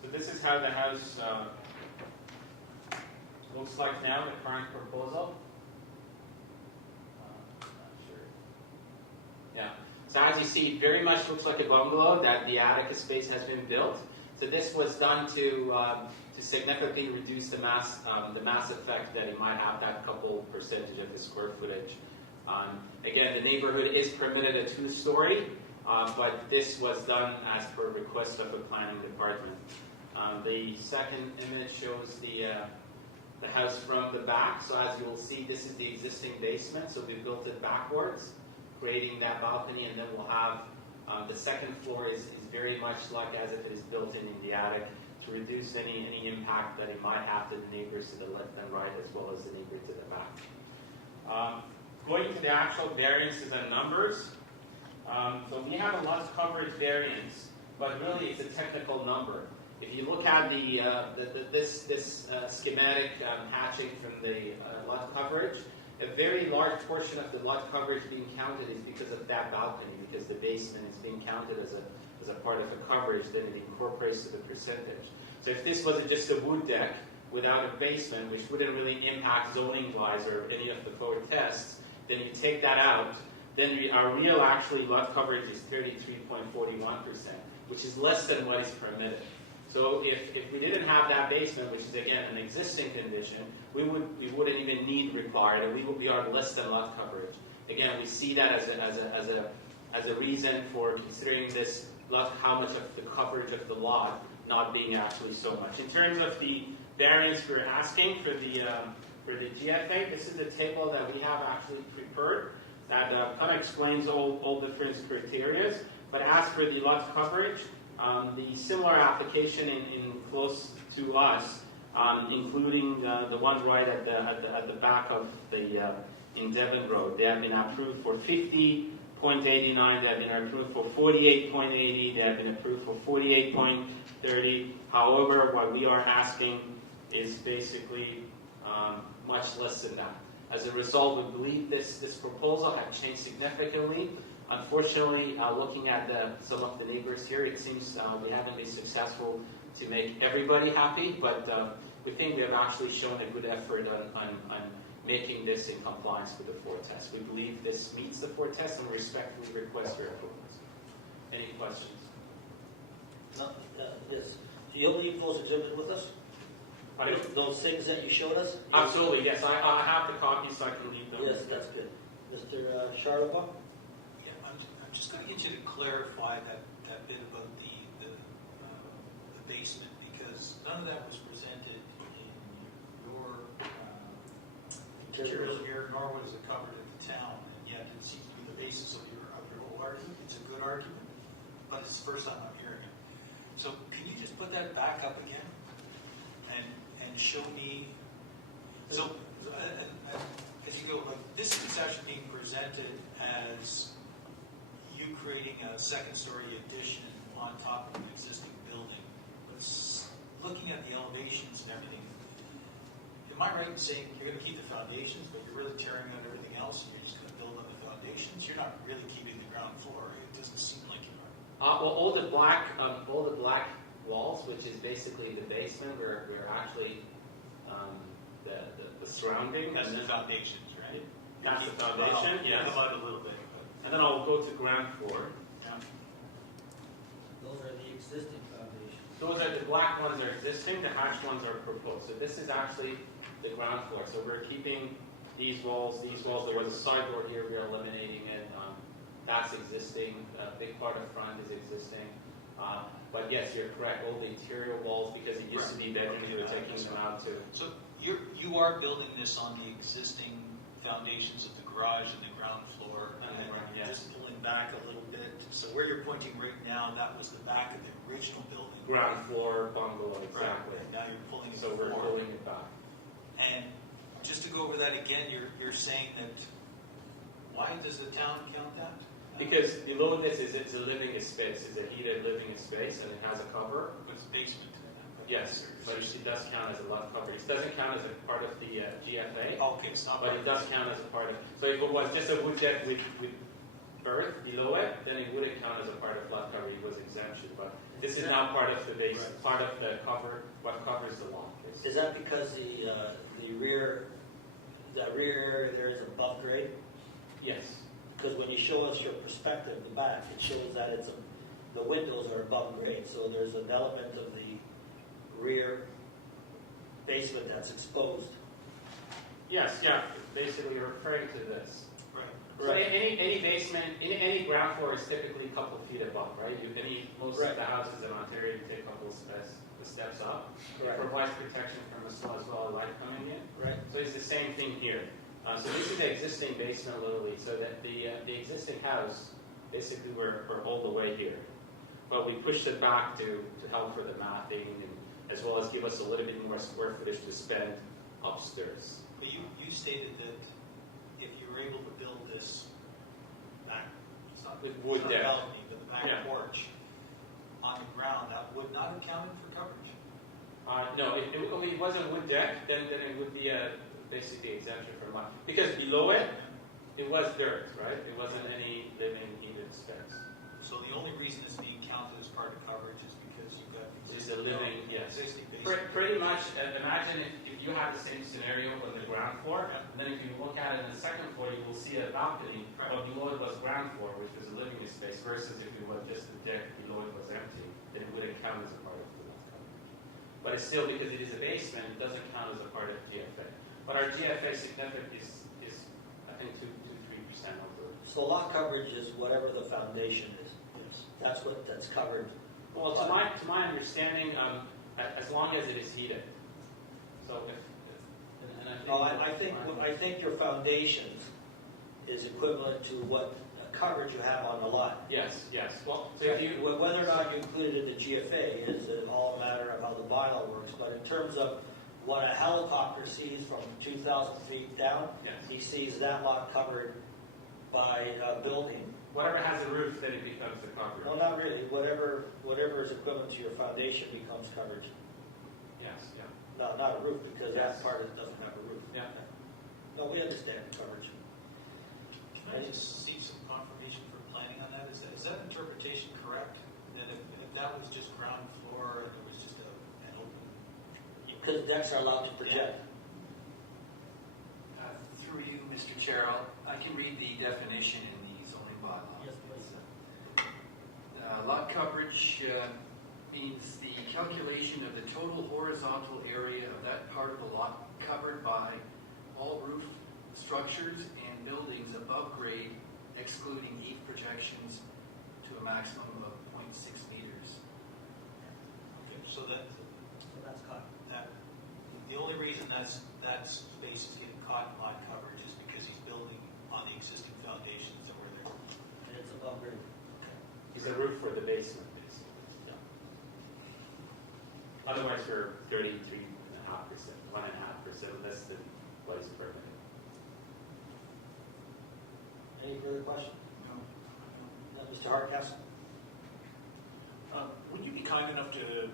So this is how the house looks like now, the current proposal. Not sure. Yeah. So as you see, it very much looks like a bungalow that the attic space has been built. So this was done to significantly reduce the mass effect that it might have, that couple percentage of the square footage. Again, the neighborhood is permitted a 2-story, but this was done as per request of the planning department. The second image shows the house from the back. So as you will see, this is the existing basement. So we built it backwards, creating that balcony, and then we'll have the second floor is very much like as if it is built in the attic to reduce any impact that it might have to the neighbors to the left and right, as well as the neighbor to the back. Going to the actual variances and numbers. So we have a lot coverage variance, but really it's a technical number. If you look at this schematic hatching from the lot coverage, a very large portion of the lot coverage being counted is because of that balcony, because the basement is being counted as a part of the coverage, then it incorporates to the percentage. So if this was just a wood deck without a basement, which wouldn't really impact zoning-wise or any of the forward tests, then you take that out, then our real actually lot coverage is 33.41%, which is less than what is permitted. So if we didn't have that basement, which is again an existing condition, we wouldn't even need required, and we would be on less than lot coverage. Again, we see that as a reason for considering this lot, how much of the coverage of the lot not being actually so much. In terms of the variance we're asking for the GFA, this is a table that we have actually prepared that kind of explains all different criteria. But as for the lot coverage, the similar application in close to us, including the one right at the back of the in Devon Road, they have been approved for 50.89. They have been approved for 48.80. They have been approved for 48.30. However, what we are asking is basically much less than that. As a result, we believe this proposal has changed significantly. Unfortunately, looking at some of the neighbors here, it seems we haven't been successful to make everybody happy, but we think we have actually shown a good effort on making this in compliance with the 4 tests. We believe this meets the 4 tests and respectfully request your approval. Any questions? No, yes. Do you have the proposed exhibit with us? Those things that you showed us? Absolutely, yes. I have the copies so I can read them. Yes, that's good. Mr. Sharlova? Yeah, I'm just going to get you to clarify that bit about the basement, because none of that was presented in your material here, nor was it covered at the town, and yet it seems to be the basis of your whole argument. It's a good argument, but it's the first time I'm hearing it. So can you just put that back up again and show me? So as you go, like this is actually being presented as you creating a second-story addition on top of an existing building. But looking at the elevations and everything, am I right in saying you're going to keep the foundations, but you're really tearing out everything else, and you're just going to build on the foundations? You're not really keeping the ground floor. It doesn't seem like you are. Well, all the black walls, which is basically the basement, we're actually the surrounding. That's the foundations, right? That's the foundation, yes. About a little bit. And then I'll go to ground floor. Yeah. Those are the existing foundations. Those are the black ones are existing, the hatched ones are proposed. So this is actually the ground floor. So we're keeping these walls. There was a side door here, we're eliminating it. That's existing. A big part of front is existing. But yes, you're correct. All the interior walls, because it used to be bedrooms, we're taking them out too. So you are building this on the existing foundations of the garage and the ground floor, and you're just pulling back a little bit. So where you're pointing right now, that was the back of the original building. Ground floor bungalow, exactly. Right. Now you're pulling it So we're forward. pulling it back. And just to go over that again, you're saying that Why does the town count that? Because below this is it's a living space, it's a heated living space, and it has a cover. It's basement. Yes, but it does count as a lot coverage. It doesn't count as a part of the GFA, Okay, it's not. but it does count as a part of. So if it was just a wood deck with earth below it, then it wouldn't count as a part of lot coverage. It was exemption. But this is now part of the base, part of the cover. What covers the lot? Is that because the rear area there is above grade? Yes. Because when you show us your perspective, the back, it shows that the windows are above grade, so there's an element of the rear basement that's exposed. Yes, yeah. Basically, you're referring to this. Right. So any basement, any ground floor is typically a couple feet above, right? Most of the houses in Ontario, you take a couple of steps up. It provides protection from the sun as well as light coming in. Right. So it's the same thing here. So this is the existing basement, literally. So that the existing house, basically, we're all the way here. But we pushed it back to help for the mathing and as well as give us a little bit more square footage to spend upstairs. But you stated that if you were able to build this back, it's not With wood deck. balcony, but the back porch on the ground, that would not have counted for coverage. No, if it was a wood deck, then it would be basically exemption from lot. Because below it, it was dirt, right? It wasn't any living heated space. So the only reason it's being counted as part of coverage is because you've got It's a living, yes. existing basement. Pretty much, imagine if you have the same scenario on the ground floor, and then if you look at it in the second floor, you will see a balcony, but below it was ground floor, which was a living space, versus if it was just a deck, below it was empty, then it wouldn't count as a part of the lot coverage. But it's still, because it is a basement, it doesn't count as a part of GFA. But our GFA significant is I think, 2-3% of the... So lot coverage is whatever the foundation is. Yes. That's covered. Well, to my understanding, as long as it is heated. So I think your foundations is equivalent to what coverage you have on the lot. Yes. Well, So whether or not you include it in the GFA is all a matter of how the bylaw works. But in terms of what a helicopter sees from 2,000 feet down, he sees that lot covered by a building. Whatever has a roof, then it becomes the coverage. Well, not really. Whatever is equivalent to your foundation becomes coverage. Yes, yeah. No, not a roof, because that part doesn't have a roof. Yeah. No, we understand coverage. Can I just see some confirmation for planning on that? Is that interpretation correct? That if that was just ground floor and there was just an open... Because decks are allowed to project. Through you, Mr. Chair, I can read the definition in the zoning bylaw. Yes, please. Lot coverage means the calculation of the total horizontal area of that part of the lot covered by all roof structures and buildings above grade, excluding eave projections, to a maximum of 0.6 meters. Okay, so that's caught. The only reason that space is getting caught in lot coverage is because he's building on the existing foundations that were there. And it's above grade. It's a roof for the basement, basically. Yeah. Otherwise, we're 33.5%, 1.5% less than what is permitted. Any further questions? No. Mr. Hardcastle? Would you be kind enough to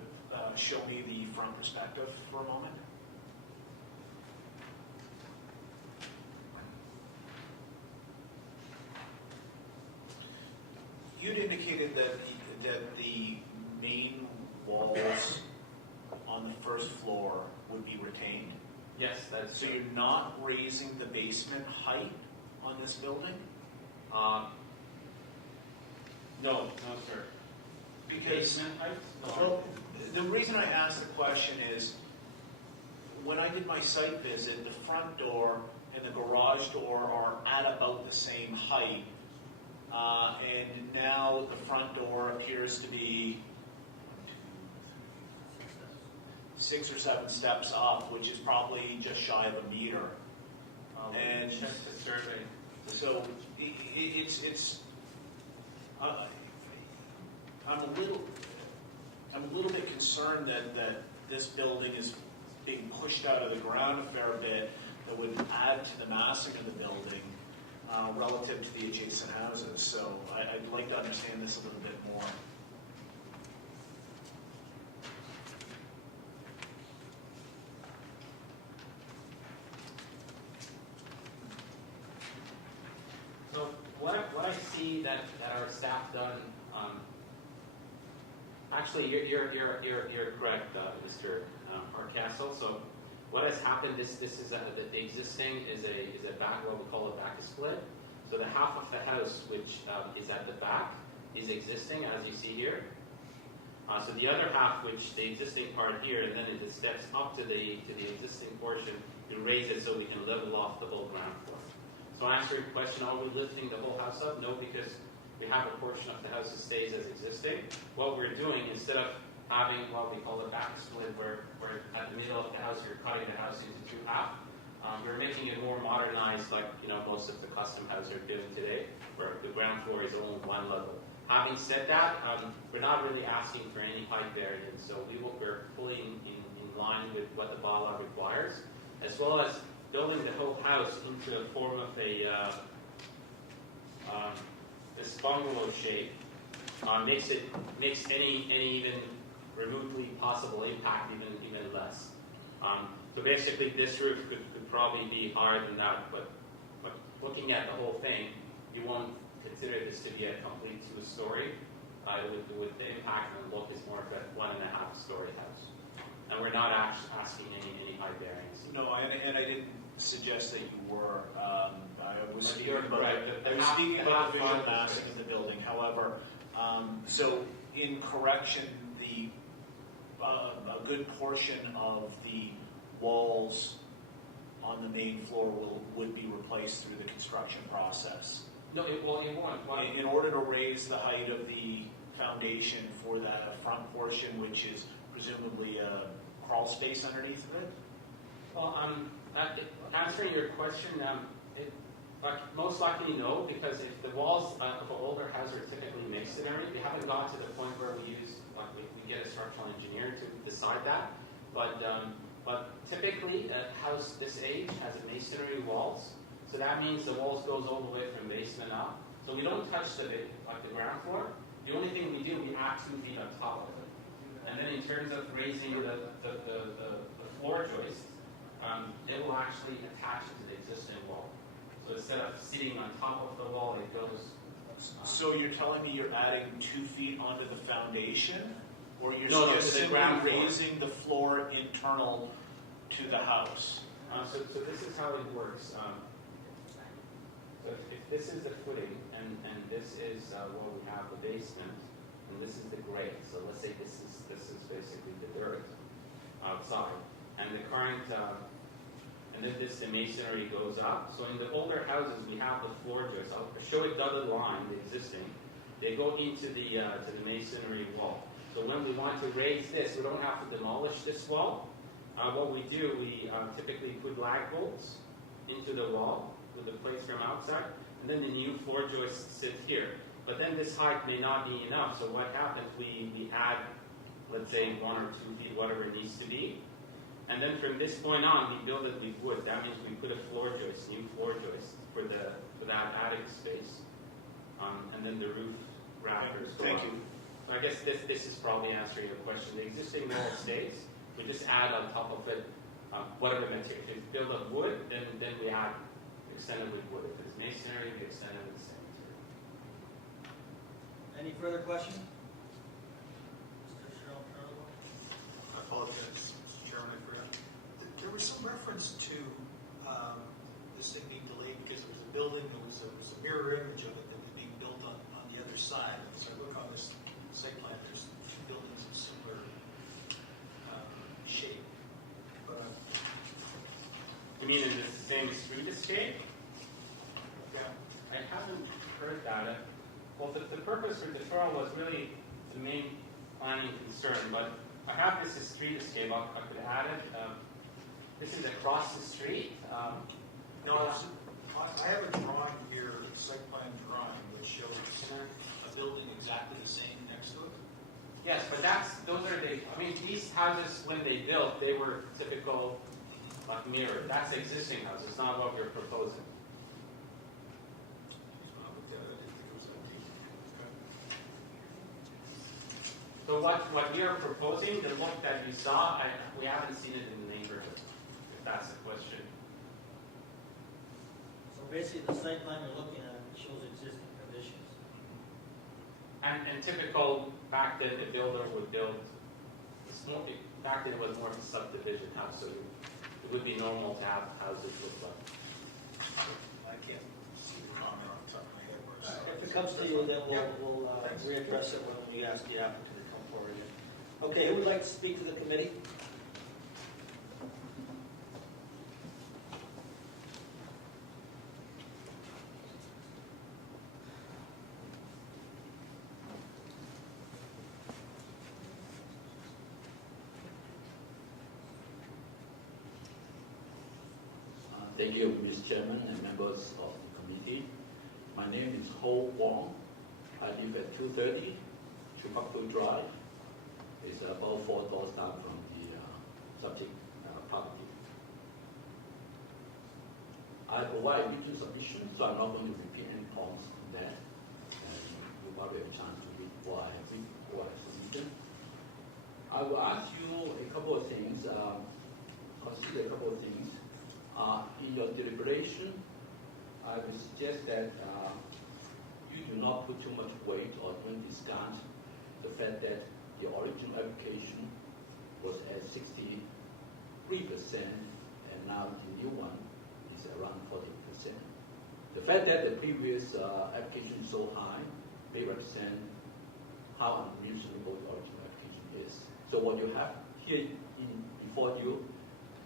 show me the front perspective for a moment? You'd indicated that the main walls on the first floor would be retained. Yes, that's so. You're not raising the basement height on this building? No, sir. Because basement height? Well, the reason I asked the question is, when I did my site visit, the front door and the garage door are at about the same height. And now the front door appears to be 6 or 7 steps up, which is probably just shy of a meter. And check the survey. So it's I'm a little bit concerned that this building is being pushed out of the ground a fair bit. That would add to the massing of the building. relative to the adjacent houses. So I'd like to understand this a little bit more. So what I see that our staff done, actually you're correct, Mr. Hardcastle. So what has happened? This is the existing is a back, what we call a back split. So the half of the house which is at the back is existing, as you see here. So the other half, which the existing part here, and then it steps up to the existing portion, you raise it so we can level off the whole ground floor. So answer your question, are we lifting the whole house up? No, because we have a portion of the house that stays as existing. What we're doing, instead of having what we call a back split, where at the middle of the house you're cutting the house into two halves, we're making it more modernized, like most of the custom houses are doing today, where the ground floor is only one level. Having said that, we're not really asking for any height variance, so we're fully in line with what the bylaw requires, as well as building the whole house into a form of a this bungalow shape makes any even remotely possible impact even less. So basically, this roof could probably be higher than that, but looking at the whole thing, you won't consider this to be a complete two-story. With the impact and look, is more of a 1.5-story house, and we're not asking any height variance. No, and I didn't suggest that you were. I was But speaking you're about correct. the visual massing of the building. However, so in correction, a good portion of the walls on the main floor would be replaced through the construction process. No, it won't. In order to raise the height of the foundation for that front portion, which is presumably a crawl space underneath of it? Well, answering your question, most likely no, because if the walls of an older house are typically masonry, we haven't got to the point where we get a structural engineer to decide that. But typically, a house this age has masonry walls, so that means the walls goes all the way from basement up. So we don't touch the ground floor. The only thing we do, we add 2 feet on top of it. And then in terms of raising the floor joists, it will actually attach to the existing wall. So instead of sitting on top of the wall, it goes. So you're telling me you're adding 2 feet onto the foundation, or you're just simply raising the floor internal to the house? So this is how it works. So if this is the footing, and this is where we have the basement, and this is the grade. So let's say this is basically the dirt outside, and the current. And then the masonry goes up. So in the older houses, we have the floor joists. I'll show a dotted line, the existing. They go into the masonry wall. So when we want to raise this, we don't have to demolish this wall. What we do, we typically put lag bolts into the wall with the plates from outside, and then the new floor joists sit here. But then this height may not be enough. So what happens? We add, let's say, 1 or 2 feet, whatever it needs to be. And then from this point on, we build it with wood. That means we put a floor joist, new floor joist for that attic space. And then the roof rafters go up. Thank you. So I guess this is probably answering your question. The existing wall stays. We just add on top of it whatever material. If it's built of wood, then we add extended with wood. If it's masonry, we extend it with the same material. Any further questions? I apologize, Mr. Chairman, I forgot. There was some reference to this thing being delayed because there was a building, there was a mirror image of it that was being built on the other side. As I look on this site plan, there's 2 buildings of similar shape. But You mean in the same street escape? yeah. I haven't heard that. Well, the purpose for deferral was really the main planning concern, but I have this as street escape. I could add it. This is across the street. No, I have a drawing here, a site plan drawing, which shows a building exactly the same next to it. Yes, but these houses, when they built, they were typical mirror. That's existing houses, not what we're proposing. what we are proposing, the look that you saw, we haven't seen it in the neighborhood, if that's the question. So basically, the site plan you're looking at shows existing conditions. And typical, back then, the builder would build, back then it was more of a subdivision house, so it would be normal to have houses look like. I can't see the comment on the top of my head. where it's- If it comes to you, then we'll readdress it when you ask the applicant to come forward again. Okay, who would like to speak to the committee? Thank you, Mr. Chairman and members of the committee. My name is Ho Wong. I live at 230 Chupaku Drive. It's about 4 doors down from the subject property. I provide written submission, so I'm not going to repeat any points on that. And you probably have a chance to read what I have submitted. I will ask you a couple of things, consider a couple of things. In your deliberation, I would suggest that you do not put too much weight or even discount the fact that the original application was at 63%, and now the new one is around 40%. The fact that the previous application is so high may represent how unreasonable the original application is. So what you have here before you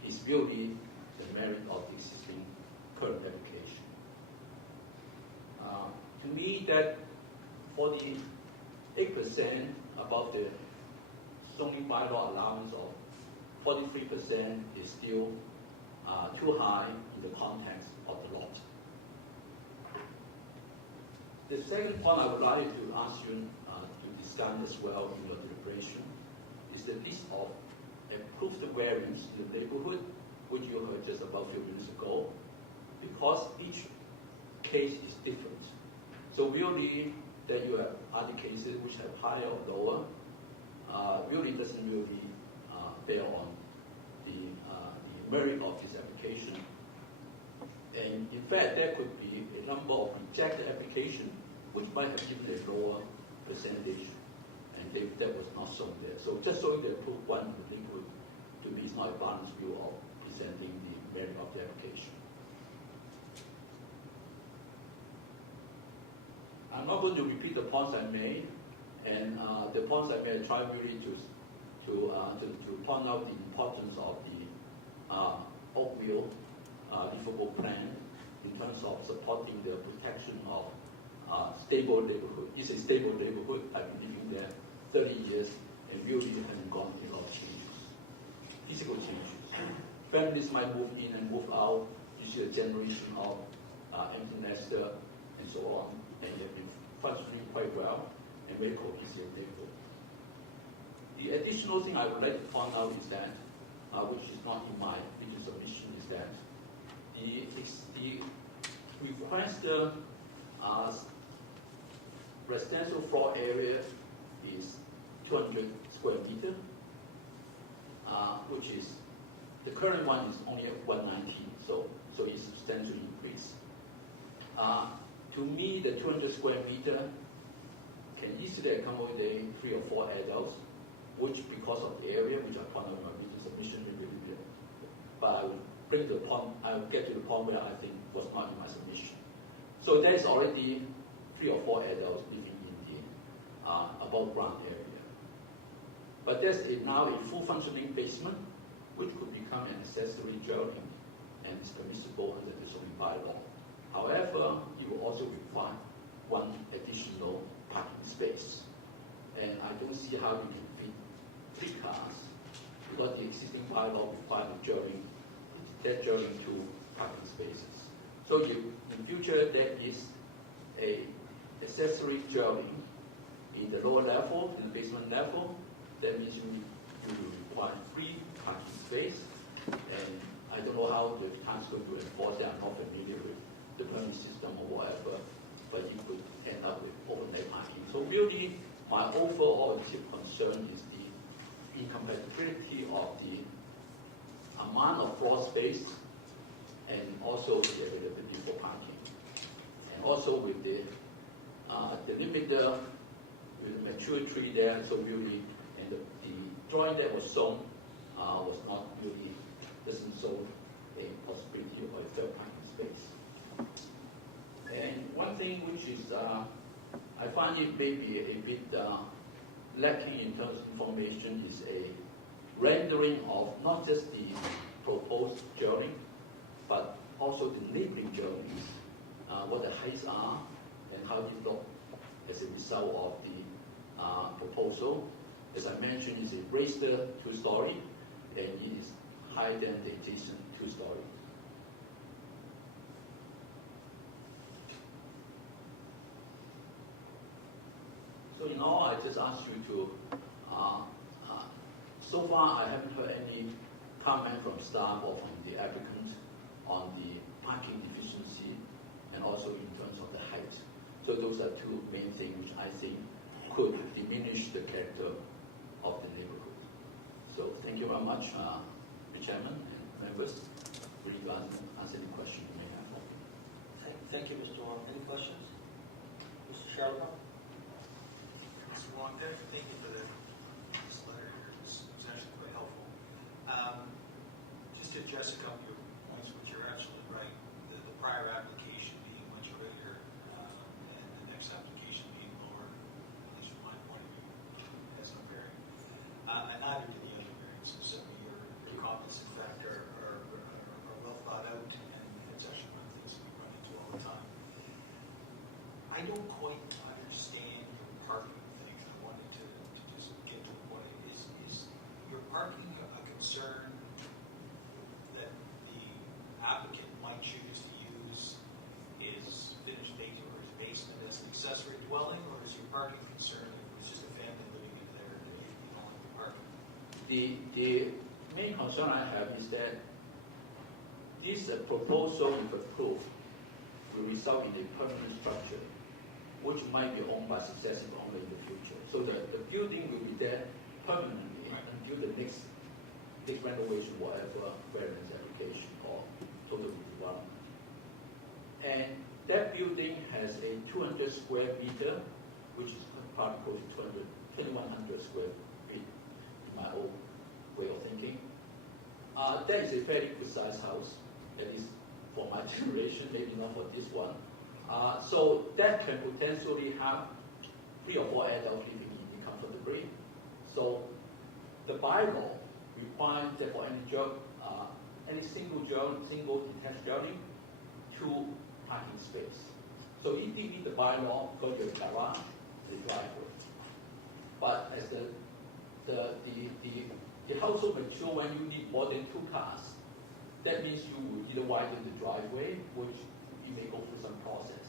is really the merit of the existing current application. To me, that 48% above the zoning bylaw allowance of 43% is still too high in the context of the lot. The second point I would like to ask you to discuss as well in your deliberation is the list of approved variants in the neighborhood, which you heard just about a few minutes ago, because each case is different. So really, that you have other cases which have higher or lower, really doesn't really bear on the merit of this application. And in fact, there could be a number of rejected applications which might have given a lower percentage, and that was not shown there. So just showing the approved one in the neighborhood, to me, is not a balanced view of presenting the merit of the application. I'm not going to repeat the points I made, and the points I made, I try really to point out the importance of the Oakville livable plan in terms of supporting the protection of stable neighborhood. It's a stable neighborhood. I've been living there 30 years, and really haven't gone through a lot of changes, physical changes. Families might move in and move out. You see a generation of empty nester and so on, and they've been functioning quite well and very cohesive neighborhood. The additional thing I would like to point out is that, which is not in my written submission, is that the requested residential floor area is 200 square meter, which is, the current one is only at 119, so it's substantially increased. To me, the 200 square meter can easily accommodate 3 or 4 adults, which because of the area, which I point out in my written submission a little bit, but I will get to the point where I think was not in my submission. So there's already 3 or 4 adults living in the above ground area. But there's now a full functioning basement, which could become an accessory dwelling and is permissible under the zoning bylaw. However, you will also require 1 additional parking space. And I don't see how you can fit 3 cars, because the existing bylaw requires that dwelling 2 parking spaces. So in future, there is a accessory dwelling in the lower level, in the basement level. That means you will require 3 parking space. And I don't know how the town is going to enforce that. I'm not familiar with the permit system or whatever, but you could end up with overnight parking. So really, My overall chief concern is the incompatibility of the amount of floor space and also the availability for parking. And also with the limiter, with the mature tree there, so really, and the drawing that was shown was not really, doesn't show a possibility of a third parking space. And one thing which is, I find it maybe a bit lacking in terms of information is a rendering of not just the proposed dwelling, but also the neighboring dwellings, what the heights are, and how they look as a result of the proposal. As I mentioned, it's a raised two-story, and it is higher than the adjacent two-story. So in all, I just asked you to, so far I haven't heard any comment from staff or from the applicant on the parking efficiency and also in terms of the height. So those are two main things which I think could diminish the character of the neighborhood. So thank you very much, Mr. Chairman and members. Really to answer any question you may have. Thank you, Mr. Wong. Any questions? Mr. Charlotte? Mr. Wong, thank you for this letter here. It's actually quite helpful. Just to address a couple of your points, which you're absolutely right. The prior application being much earlier and the next application being lower, at least from my point of view, has no bearing. And neither do the other variances. So your comments, in fact, are well thought out, and it's actually one of the things we run into all the time. I don't quite understand your parking thing. I wanted to just get to what it is. Is your parking a concern that the applicant might choose to use his finished basement or his basement as an accessory dwelling, or is your parking concern if it was just a family living in there that you don't like the parking? The main concern I have is that this proposal, if approved, will result in a permanent structure which might be owned by successive owner in the future. So the building will be there permanently until the next renovation, whatever variance application or total redevelopment. And that building has a 200 square meter, which is probably close to 2,100 square feet in my old way of thinking. That is a very good sized house, at least for my generation, maybe not for this one. So that can potentially have 3 or 4 adults living in it comfortably. So the bylaw requires that for any single detached dwelling, 2 parking space. So it did meet the bylaw because you have garage, the driveway. But as the household mature when you need more than 2 cars, that means you will either widen the driveway, which you may go through some process.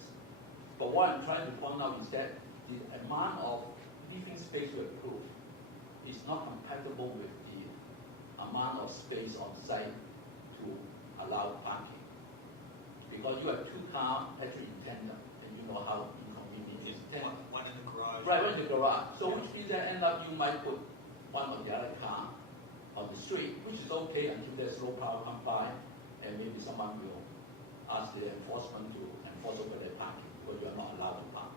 But what I'm trying to point out is that the amount of living space we approve is not compatible with the amount of space on site to allow parking. Because you have 2 cars actually in tandem, and you know how inconvenient it is. One in the garage. Right, one in the garage. So which means that end up you might put one or the other car on the street, which is okay until there's low power come by, and maybe someone will ask the enforcement to enforce over their parking, because you are not allowed to park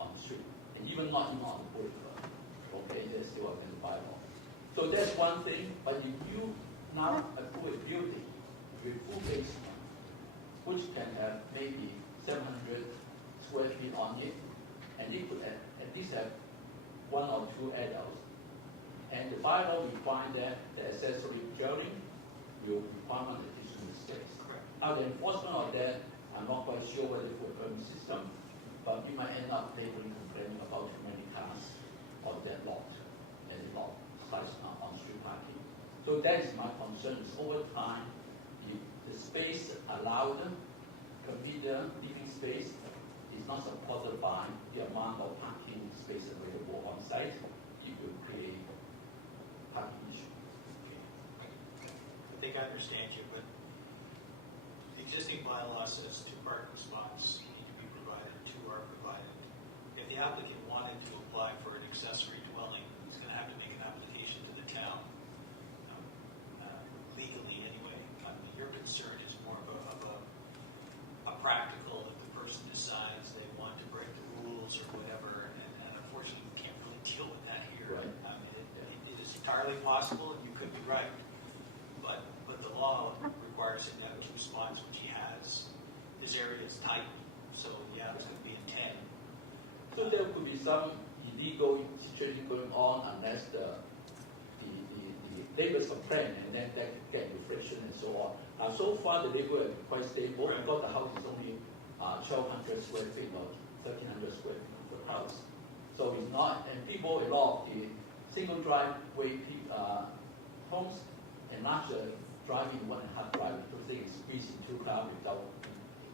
on the street, and even not on the boulevard. Okay, they're still against the bylaw. So that's one thing. But if you now approve a building with full basement, which can have maybe 700 square feet on it, and it could at least have 1 or 2 adults. And the bylaw requires that the accessory dwelling will require an additional space. Now the enforcement of that, I'm not quite sure whether for a permit system, but we might end up labeling complaining about too many cars on that lot, and the lot starts on street parking. So that is my concern. Is over time, the space allowed, convenient living space, is not supported by the amount of parking space available on site. It will create parking issue. I think I understand you, but the existing bylaw says 2 parking spots need to be provided, 2 are provided. If the applicant wanted to apply for an accessory possible, and you could be right. But the law requires him to have 2 spots, which he has. His area is tight, so yeah, it's going to be in 10. So there could be some illegal situation going on unless the neighbors complain, and then that get inflation and so on. So far the neighborhood is quite stable because the house is only 1,200 square feet or 1,300 square feet per house. So it's not, and people, a lot of the single driveway homes and larger driving 1.5 driveway because they squeeze into car without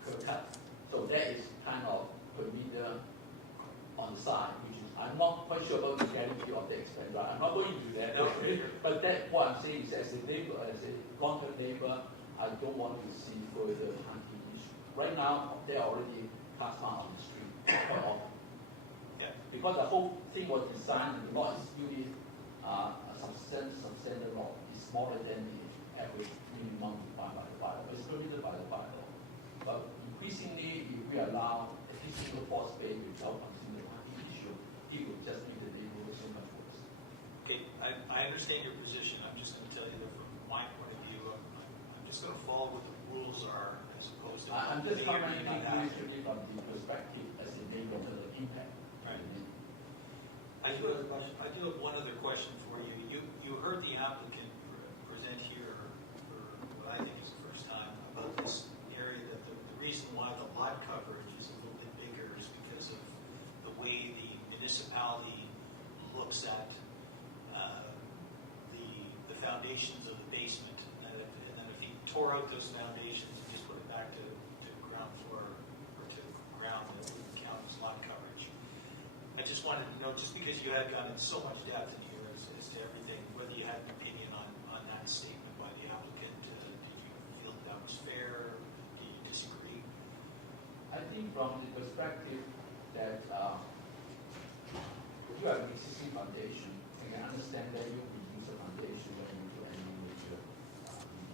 curb cut. So that is kind of per meter on the side, which is, I'm not quite sure about the guarantee of the expense. I'm not going to do that. But that what I'm saying is, as a neighbor, as a long-term neighbor, I don't want to see further parking issue. Right now, they are already cars on the street quite often. Because the whole thing was designed, and the law is really a substandard law. It's smaller than the average minimum defined by the bylaw. It's permitted by the bylaw. But increasingly, if we allow a single force bay without considering the parking issue, it would just make the neighborhood so much worse. Okay, I understand your position. I'm just going to tell you that from my point of view, I'm just going to follow what the rules are as opposed to... I'm just commenting usually from the perspective as a neighbor to the impact. Right. I do have one other question for you. You heard the applicant present here for what I think is the first time about this area, that the reason why the lot coverage is a little bit bigger is because of the way the municipality looks at the foundations of the basement. And then if he tore out those foundations and just put it back to ground floor or to ground, that wouldn't count as lot coverage. I just wanted to know, just because you had gone into so much depth in here as to everything, whether you had an opinion on that statement by the applicant. Did you feel that was fair? Do you disagree? I think from the perspective that if you have an existing foundation, I can understand that you reduce the foundation when you do any major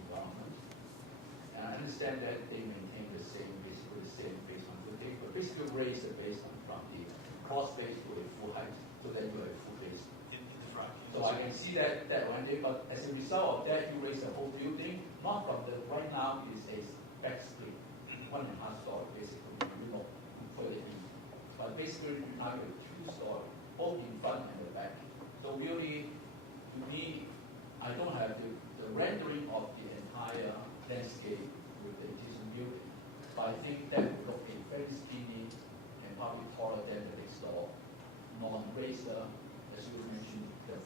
development. And I understand that they maintain the same, basically the same base on footing, but basically raise the base from the cross base to a full height, so that you have a full base. In the front. So I can see that one day, but as a result of that, you raise the whole building, not from the, right now is a back split, 1.5 story basically, further in. But basically now you have 2 story, both in front and the back. So really, to me, I don't have the rendering of the entire landscape with the existing building, but I think that would look very skinny and probably taller than the next door. Non-raised, as you mentioned, the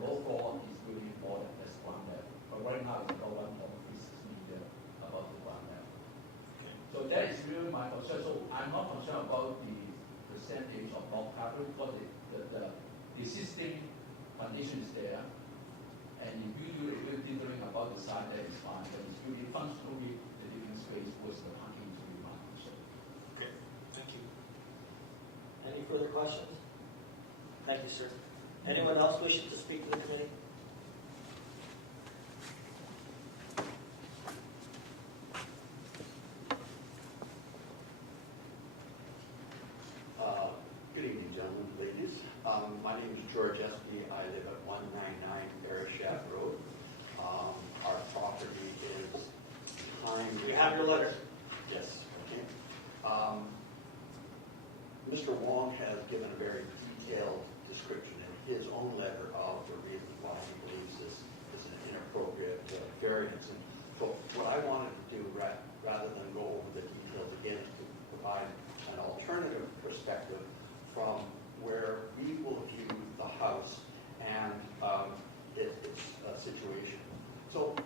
low floor is really more than just 1 level. But right now it's about 1.36 meter above the 1 level. Okay. So that is really my concern. So I'm not concerned about the percentage of block coverage because the existing condition is there. And if you do a little dithering about the side, that is fine. But it's really functionally the living space was the parking to be my concern. Okay, thank you. Any further questions? Thank you, sir. Anyone else wishing to speak to the committee? Good evening, gentlemen, ladies. My name is George Espy. I live at 199 Arishat Road. Our property is behind... You have your letter? Yes, okay. Mr. Wong has given a very detailed description in his own letter of the reasons why he believes this is an inappropriate variance. And so what I wanted to do, rather than go over the details again, is to provide an alternative perspective from where we will view the house and its situation. So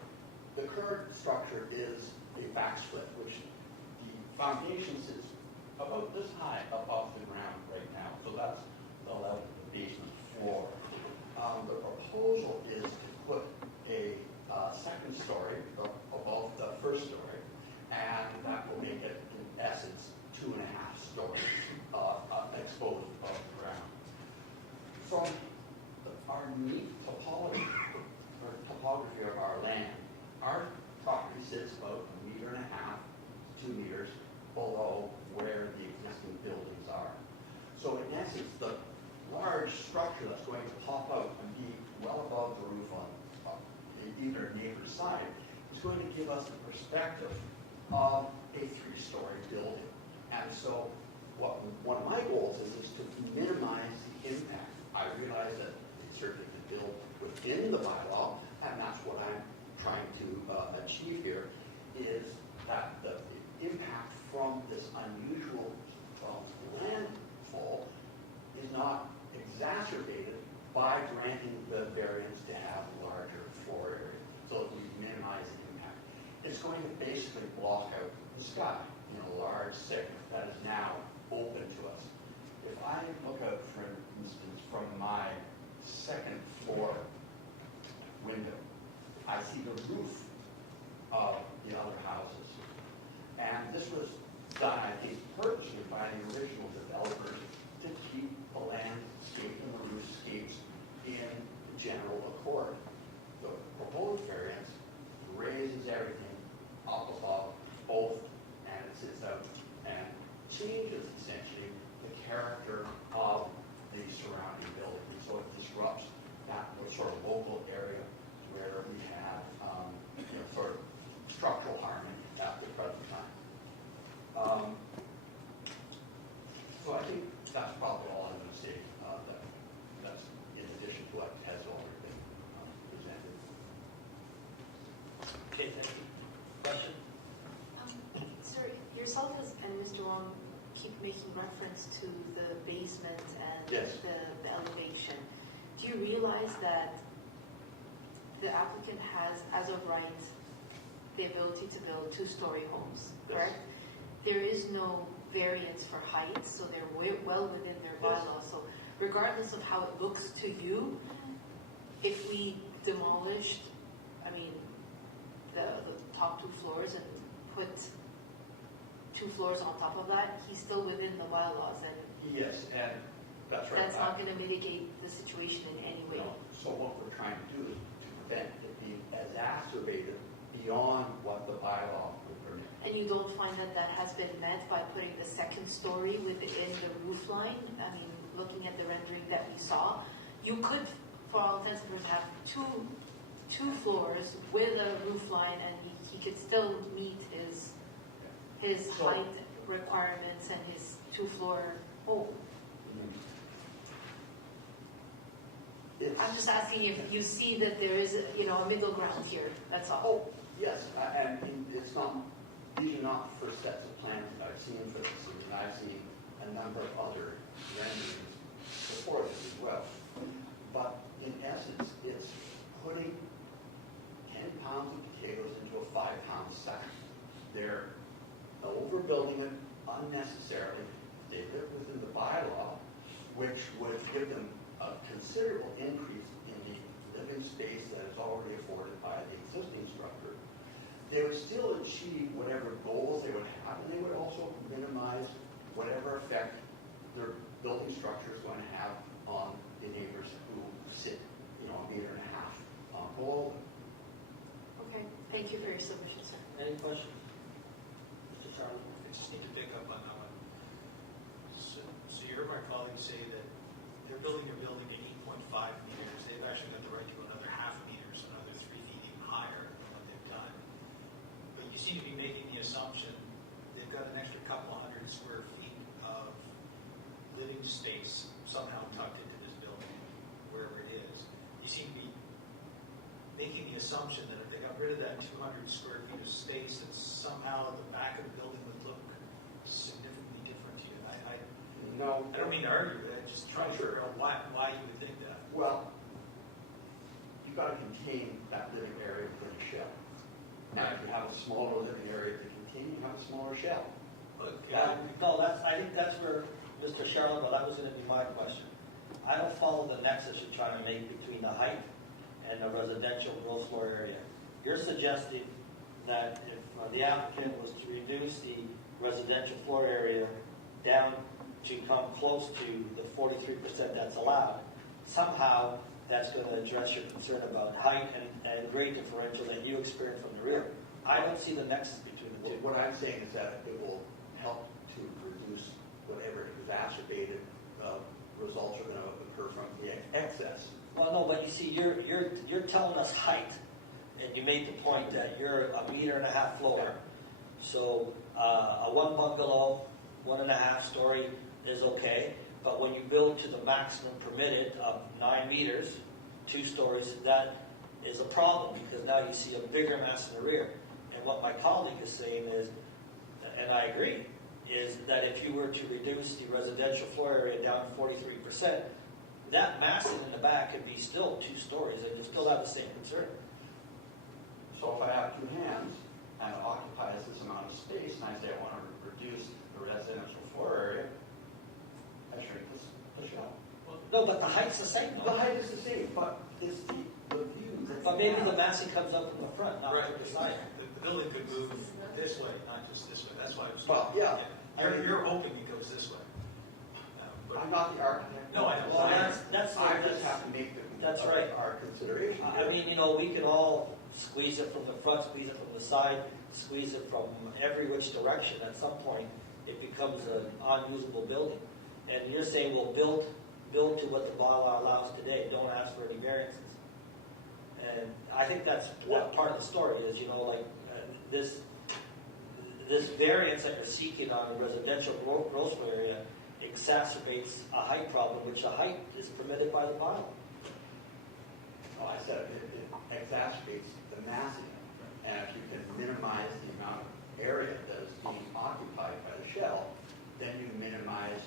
the current structure is a back split, which the foundation sits about this high above the ground right now. So that's the level of the basement floor. The proposal is to put a second story above the first story, and that will make it, in essence, 2.5 stories exposed above the ground. From our unique topography of our land, our property sits about 1.5 meters, 2 meters below where the existing buildings are. So in essence, the large structure that's going to pop out and be well above the roof on side is going to give us a perspective of a three-story building. And so one of my goals is to minimize the impact. I realize that it certainly can build within the bylaw, and that's what I'm trying to achieve here, is that the impact from this unusual landfall is not exacerbated by granting the variance to have a larger floor area, so that we minimize the impact. It's going to basically block out the sky in a large segment that is now open to us. If I look out, for instance, from my second floor window, I see the roof of the other houses. And this was done, I think, purposely by the original developers to keep the landscape and the roofscapes in general accord. The proposed variance raises everything up above both, and it sits out and changes essentially the character of the surrounding building. And so it disrupts that sort of local area where we have sort of structural harmony at the present time. So I think that's probably all I'm going to say. That's in addition to what has already been presented. Okay, thank you. Question? Sir, yourself and Mr. Wong keep making reference to the basement and Yes. the elevation. Do you realize that the applicant has, as of right, the ability to build two-story homes, correct? There is no variance for height, so they're well within their bylaws. So regardless of how it looks to you, if we demolished, the top two floors and put two floors on top of that, he's still within the bylaws, and Yes, and that's right. that's not going to mitigate the situation in any way. No. So what we're trying to do is to prevent it being exacerbated beyond what the bylaw would permit. And you don't find that that has been met by putting the second story within the roof line? Looking at the rendering that we saw, you could, for all intents and purposes, have two floors with a roof line, and he could still meet his height requirements and his two-floor home. I'm just asking if you see that there is a middle ground here. That's all. Oh, yes, and it's not. These are not the first sets of plans that I've seen for this. I've seen a number of other renderings before this as well. But in essence, it's putting 10 pounds of potatoes into a 5-pound sack. They're overbuilding it unnecessarily. They live within the bylaw, which would give them a considerable increase in the living space that is already afforded by the existing structure. They would still achieve whatever goals they would have, and they would also minimize whatever effect their building structure is going to have on the neighbors who sit, a meter and a half below them. Okay. Thank you for your submission, sir. Any questions? Mr. Charlie? I just need to pick up on that one. So you heard my colleagues say that they're building their building at 8.5 meters. They've actually got the right to go another half a meter, so another 3 feet even higher than what they've done. But you seem to be making the assumption they've got an extra couple hundred square feet of living space somehow tucked into this building, wherever it is. You seem to be making the assumption that if they got rid of that 200 square feet of space, that somehow the back of the building would look significantly different to you. I don't mean to argue with it. Just trying to figure out why you would think that. Well, you've got to contain that living area within a shell. Now, if you have a smaller living area to contain, you have a smaller shell. No, I think that's where Mr. Charlotte, but that was going to be my question. I don't follow the nexus you're trying to make between the height and the residential gross floor area. You're suggesting that if the applicant was to reduce the residential floor area down to come close to the 43% that's allowed, somehow that's going to address your concern about height and grade differential that you experience from the rear. I don't see the nexus between the two. What I'm saying is that it will help to reduce whatever exacerbated results are going to occur from the excess. Well, no, but you see, you're telling us height and you made the point that you're 1.5 meters lower. So a one bungalow, 1.5 story is okay, but when you build to the maximum permitted of 9 meters, 2 stories, that is a problem because now you see a bigger mass in the rear. And what my colleague is saying is, and I agree, is that if you were to reduce the residential floor area down 43%, that massing in the back could be still 2 stories and you still have the same concern. So if I have 2 hands and it occupies this amount of space and I say I want to reduce the residential floor area, I shrink the shell. No, but the height's the same. The height is the same, but it's the view. But maybe the massing comes up from the front, not Right. from the side. The building could move this way, not just this way. That's why I was. Well, yeah. You're hoping it goes this way. But I'm not the architect. No, I know. Well, that's I just have to make that's right. our consideration. I mean, you know, we can all squeeze it from the front, squeeze it from the side, squeeze it from every which direction. At some point, it becomes an unusable building. And you're saying, well, build to what the bylaw allows today. Don't ask for any variances. And I think that's what part of the story is. You know, like this variance that you're seeking on the residential gross area exacerbates a height problem, which a height is permitted by the bylaw. Well, I said it exacerbates the massing. And if you can minimize the amount of area that is being occupied by the shell, then you minimize,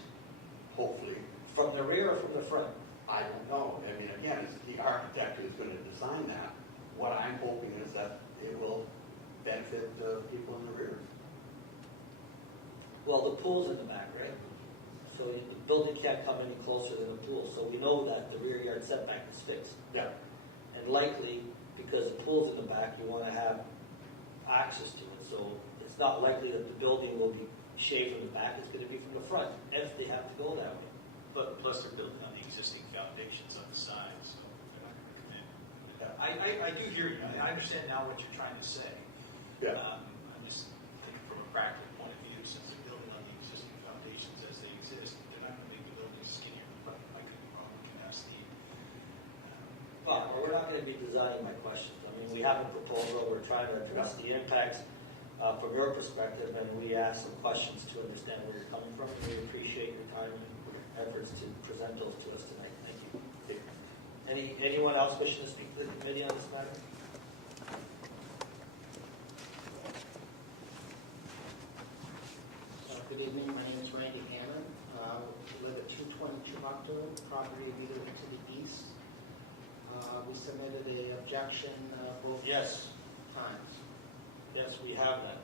hopefully. From the rear or from the front? I don't know. I mean, again, it's the architect who's going to design that. What I'm hoping is that it will benefit the people in the rear. Well, the pool's in the back, right? So the building can't come any closer than the pool. So we know that the rear yard setback is fixed. Yeah. And likely, because the pool's in the back, you want to have access to it. So it's not likely that the building will be shaved from the back. It's going to be from the front if they have to go that way. But plus they're building on the existing foundations on the side, so they're not going to come in. I do hear you. I understand now what you're trying to say. Yeah. I'm just thinking from a practical point of view, since they're building on the existing foundations as they exist, they're not going to make the building skinnier. But I could be wrong. We can ask Steve. Well, we're not going to be designing my questions. I mean, we have a proposal. We're trying to address the impacts from your perspective, and we ask some questions to understand where you're coming from. And we appreciate your time and efforts to present those to us tonight. Thank you. Anyone else wishing to speak to the committee on this matter? Good evening. My name is Randy Hammond. I live at 220 Chubacto, property immediately to the east. We submitted an objection both times. Yes, we have that.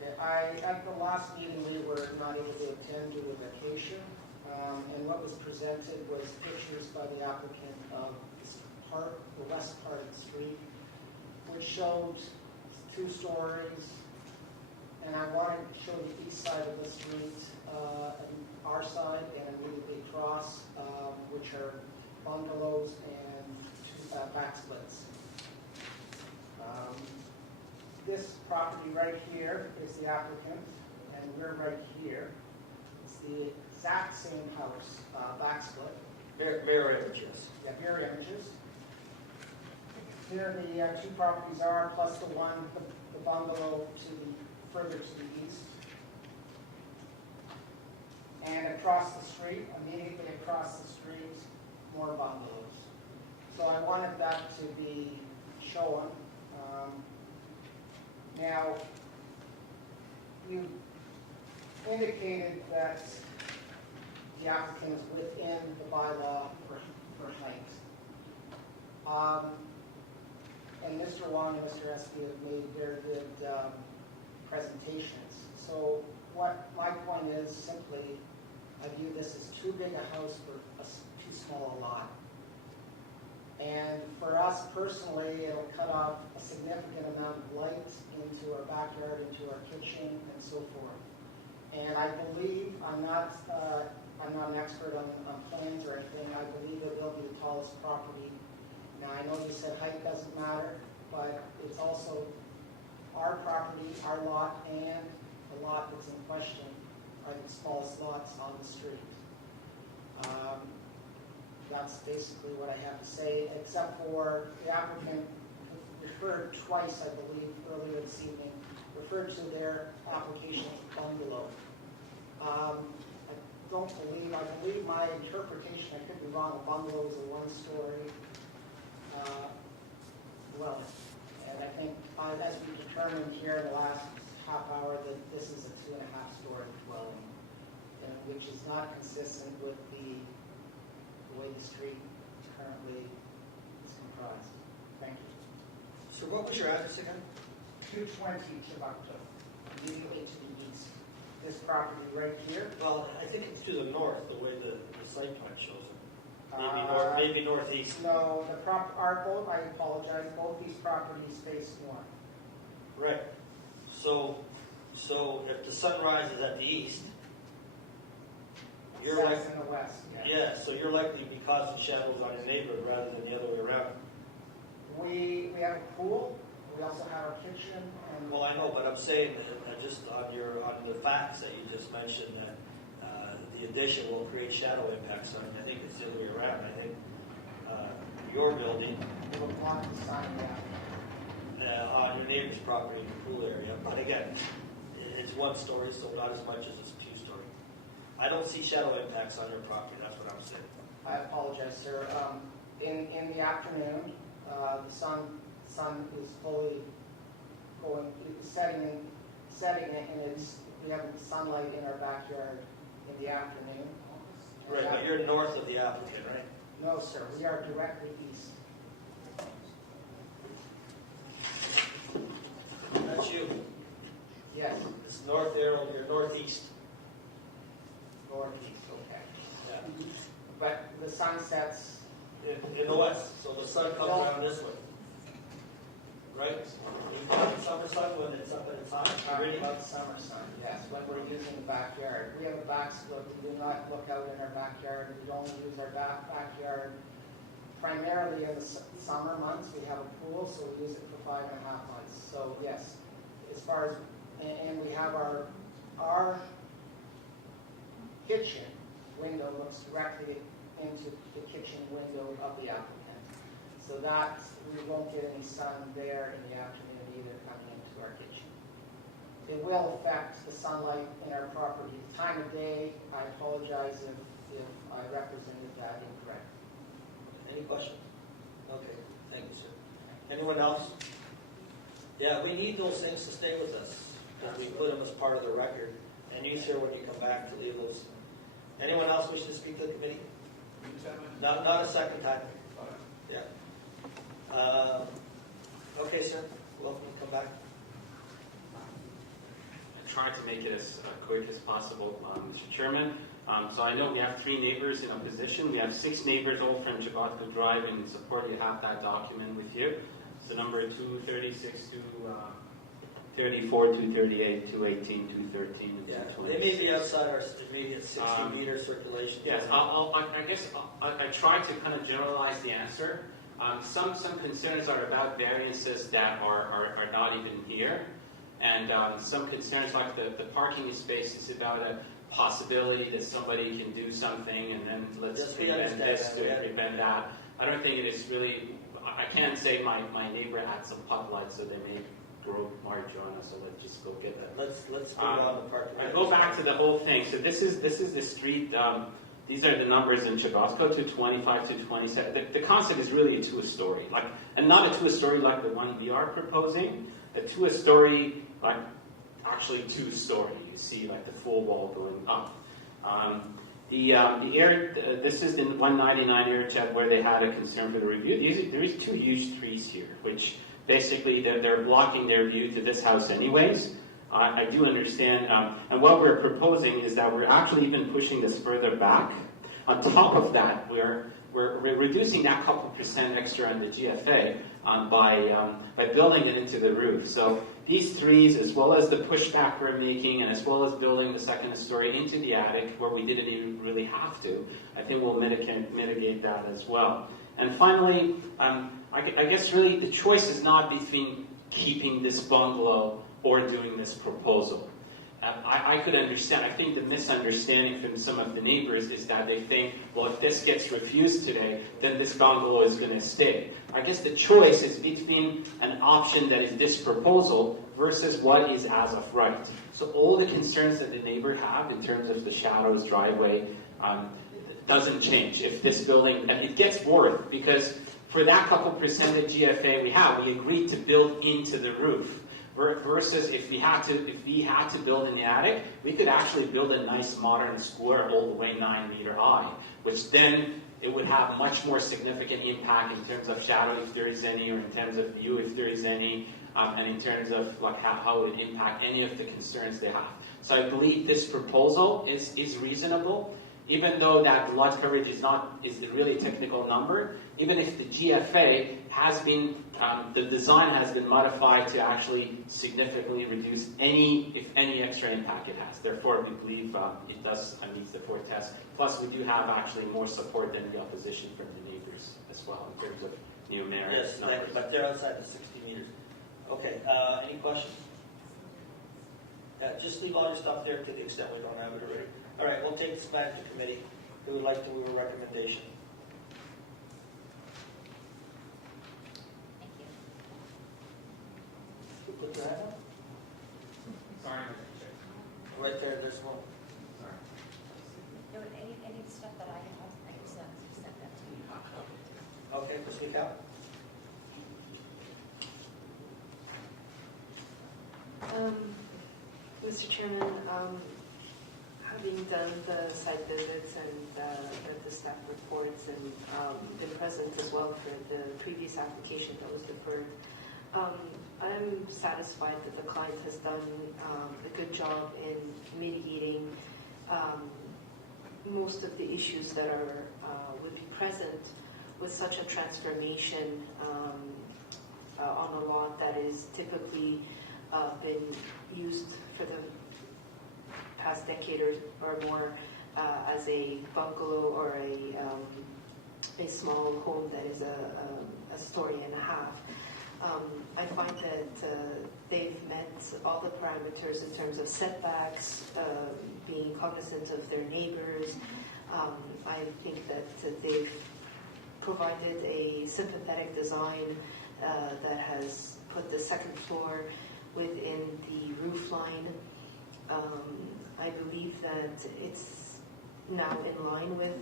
Okay. At the last meeting, we were not able to attend due to vacation. And what was presented was pictures by the applicant of this part, the west part of the street, which showed 2 stories. And I wanted to show the east side of the street, our side, and immediately across, which are bungalows and 2 back splits. This property right here is the applicant, and we're right here. It's the exact same house, back split. Mirror images. Yeah, mirror images. Here the 2 properties are, plus the bungalow further to the east. And across the street, immediately across the street, more bungalows. So I wanted that to be shown. Now, you indicated that the applicant is within the bylaw for height. And Mr. Wong and Mr. Espy have made very good presentations. So what my point is simply, I view this as too big a house for too small a lot. And for us personally, it'll cut off a significant amount of light into our backyard, into our kitchen, and so forth. And I believe, I'm not an expert on plans or anything, I believe it will be the tallest property. Now, I know you said height doesn't matter, but it's also our property, our lot, and the lot that's in question are the smallest lots on the street. That's basically what I have to say, except for the applicant referred twice, I believe, earlier this evening, referred to their application as bungalow. I believe my interpretation, I could be wrong, a bungalow is a one-story dwelling. And I think, as we determined here in the last half hour, that this is a 2.5-story dwelling, which is not consistent with the way the street currently is comprised. Thank you. So what was your address again? 220 Timbuktu, immediately to the east. This property right here. Well, I think it's to the north, the way the site plan shows it. Maybe northeast. No, I apologize, both these properties face north. Right. So if the sun rises at the east, you're Sets like in the west. yeah. So you're likely to be casting shadows on your neighbor rather than the other way around. We have a pool. We also have our kitchen. And Well, I know, but I'm saying that just on the facts that you just mentioned that the addition will create shadow impacts. I think it's the other way around. I think your building we will block the sign down. on your neighbor's property in the pool area, but again, it's one story, so not as much as it's 2-story. I don't see shadow impacts on your property. That's what I'm saying. I apologize, sir. In the afternoon, the sun is fully setting, and we have sunlight in our backyard in the afternoon. Right, but you're north of the applicant, right? No, sir. We are directly east. That's you. Yes. It's north arrow. You're northeast. Northeast. Okay. Yeah. But the sun sets In the west, so the sun comes around this way. Right? You got summer sun when it's up at its high? Really? About summer sun, yes, when we're using the backyard. We have a back split. We do not look out in our backyard. We only use our backyard primarily in the summer months. We have a pool, so we use it for 5.5 months. So yes, as far as, and we have our kitchen window looks directly into the kitchen window of the applicant. So that, we won't get any sun there in the afternoon either coming into our kitchen. It will affect the sunlight in our property. The time of day, I apologize if I represented that incorrect. Any questions? Okay, thank you, sir. Anyone else? Yeah, we need those things to stay with us, because we put them as part of the record, and use here when you come back to leave those. Anyone else wish to speak to the committee? Not a second time. Yeah. Okay, sir. Welcome to come back. I tried to make it as quick as possible, Mr. Chairman. So I know we have 3 neighbors in opposition. We have 6 neighbors, all from Jabotka Drive, and in support. You have that document with you. So number 236, 234, 238, 218, 213, and Yeah, 220. they may be outside our immediate 60-meter circulation. Yes, I guess I try to kind of generalize the answer. Some concerns are about variances that are not even here, and some concerns like the parking space is about a possibility that somebody can do something, and then let's prevent this to prevent that. I don't think it is really. I can't say my neighbor had some pot lights, so they may grow marijuana. So let's just go get that. Let's go on the parking. I go back to the whole thing. So this is the street. These are the numbers in Chagosco, 225 to 27. The concept is really a 2-story, and not a 2-story like the one we are proposing. A 2-story, like actually 2-story. You see, like the full wall going up. The area. This is in 199 area chat where they had a concern for the review. There is 2 huge trees here, which basically they're blocking their view to this house anyways. I do understand, and what we're proposing is that we're actually even pushing this further back. On top of that, we're reducing that couple % extra on the GFA by building it into the roof. So these trees, as well as the pushback we're making, and as well as building the 2nd story into the attic, where we didn't even really have to, I think we'll mitigate that as well. And finally, I guess really the choice is not between keeping this bungalow or doing this proposal. I could understand. I think the misunderstanding from some of the neighbors is that they think, well, if this gets refused today, then this bungalow is going to stay. I guess the choice is between an option that is this proposal versus what is as of right. So all the concerns that the neighbor have in terms of the shadows, driveway, doesn't change. If this building, and it gets worse because for that couple percent of GFA we agreed to build into the roof. Versus if we had to build in the attic, we could actually build a nice modern square all the way 9 meter high, which then it would have much more significant impact in terms of shadow if there is any, or in terms of view if there is any, and in terms of like how it would impact any of the concerns they have. So I believe this proposal is reasonable, even though that lot coverage is a really technical number. Even if the GFA has been, the design has been modified to actually significantly reduce any extra impact it has. Therefore, we believe it does meet the 4 tests. Plus, we do have actually more support than the opposition from the neighbors as well in terms of numeric Yes, numbers. but they're outside the 60 meters. Okay, any questions? Just leave all your stuff there to the extent we don't have it already. All right, we'll take this back to the committee. Who would like to move a recommendation? Who put their hand up? Sorry. Right there, there's one. No, any stuff that I have, I just sent that to you. Okay, to speak out. Mr. Chairman, having done the site visits and read the staff reports and been present as well for the previous application that was deferred, I'm satisfied that the client has done a good job in mitigating most of the issues that would be present with such a transformation on a lot that is typically been used for the past decade or more as a bungalow or a small home that is a story and a half. I find that they've met all the parameters in terms of setbacks, being cognizant of their neighbors. I think that they've provided a sympathetic design that has put the second floor within the roof line. I believe that it's now in line with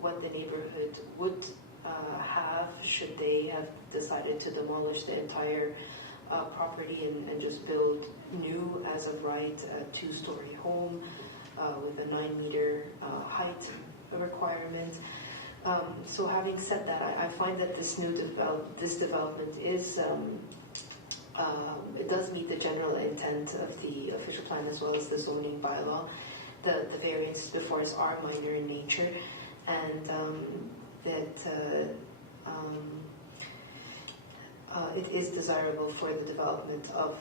what the neighborhood would have should they have decided to demolish the entire property and just build new as of right, a 2-story home with a 9-meter height requirement. So having said that, I find that this development is it does meet the general intent of the official plan as well as the zoning bylaw. The variances before us are minor in nature, and that it is desirable for the development of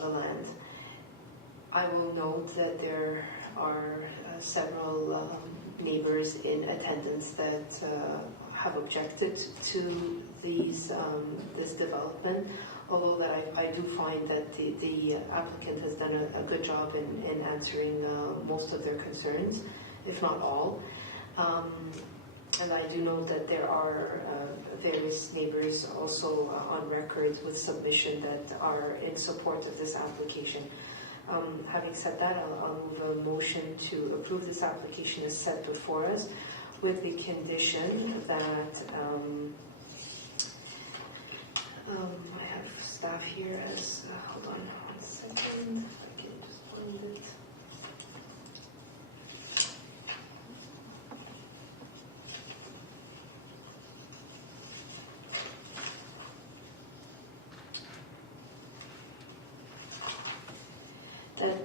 the land. I will note that there are several neighbors in attendance that have objected to this development, although that I do find that the applicant has done a good job in answering most of their concerns, if not all. And I do know that there are various neighbors also on record with submission that are in support of this application. Having said that, I'll move a motion to approve this application as set before us, with the condition that I have staff here as, hold on 1 second, I can just find it.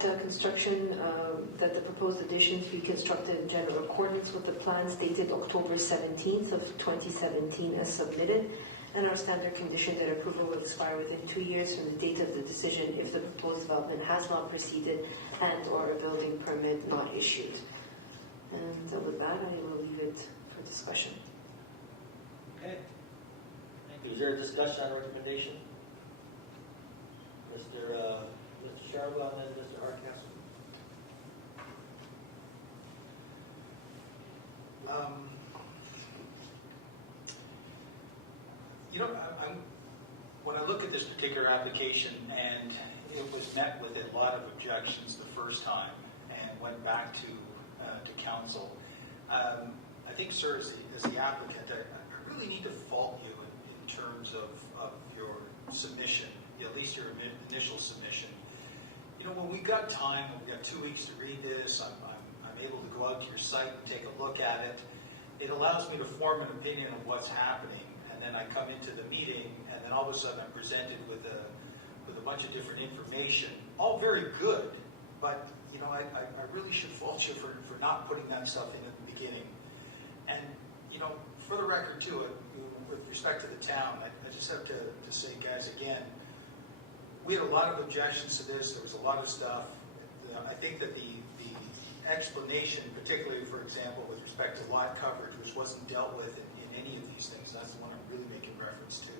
That construction, that the proposed additions be constructed in general accordance with the plans dated October 17th of 2017 as submitted, and our standard condition that approval will expire within 2 years from the date of the decision if the proposed development has not proceeded and or a building permit not issued. And with that, I will leave it for discussion. Okay. Thank you. Is there a discussion on the recommendation? Mr. Sharba and then Mr. Hardcastle. You know, when I look at this particular application, and it was met with a lot of objections the first time, and went back to council, I think, sir, as the applicant, I really need to fault you in terms of your submission, at least your initial submission. You know, when we've got time, when we've got 2 weeks to read this, I'm able to go out to your site and take a look at it. It allows me to form an opinion of what's happening, and then I come into the meeting, and then all of a sudden I'm presented with a bunch of different information, all very good, but you know, I really should fault you for not putting that stuff in at the beginning. And you know, for the record too, with respect to the town, I just have to say, guys, again, we had a lot of objections to this. There was a lot of stuff. I think that the explanation, particularly, for example, with respect to lot coverage, which wasn't dealt with in any of these things, that's the one I'm really making reference to.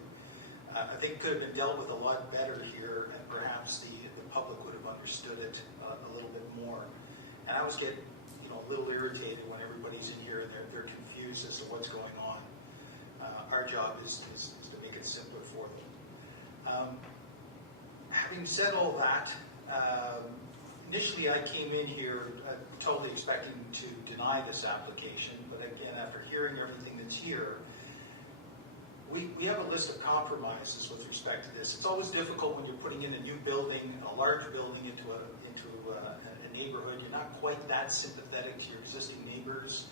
I think it could have been dealt with a lot better here, and perhaps the public would have understood it a little bit more. And I always get, you know, a little irritated when everybody's in here and they're confused as to what's going on. Our job is to make it simpler for them. Having said all that, initially I came in here totally expecting to deny this application, but again, after hearing everything that's here, we have a list of compromises with respect to this. It's always difficult when you're putting in a new building, a large building into a neighborhood. You're not quite that sympathetic to your existing neighbors,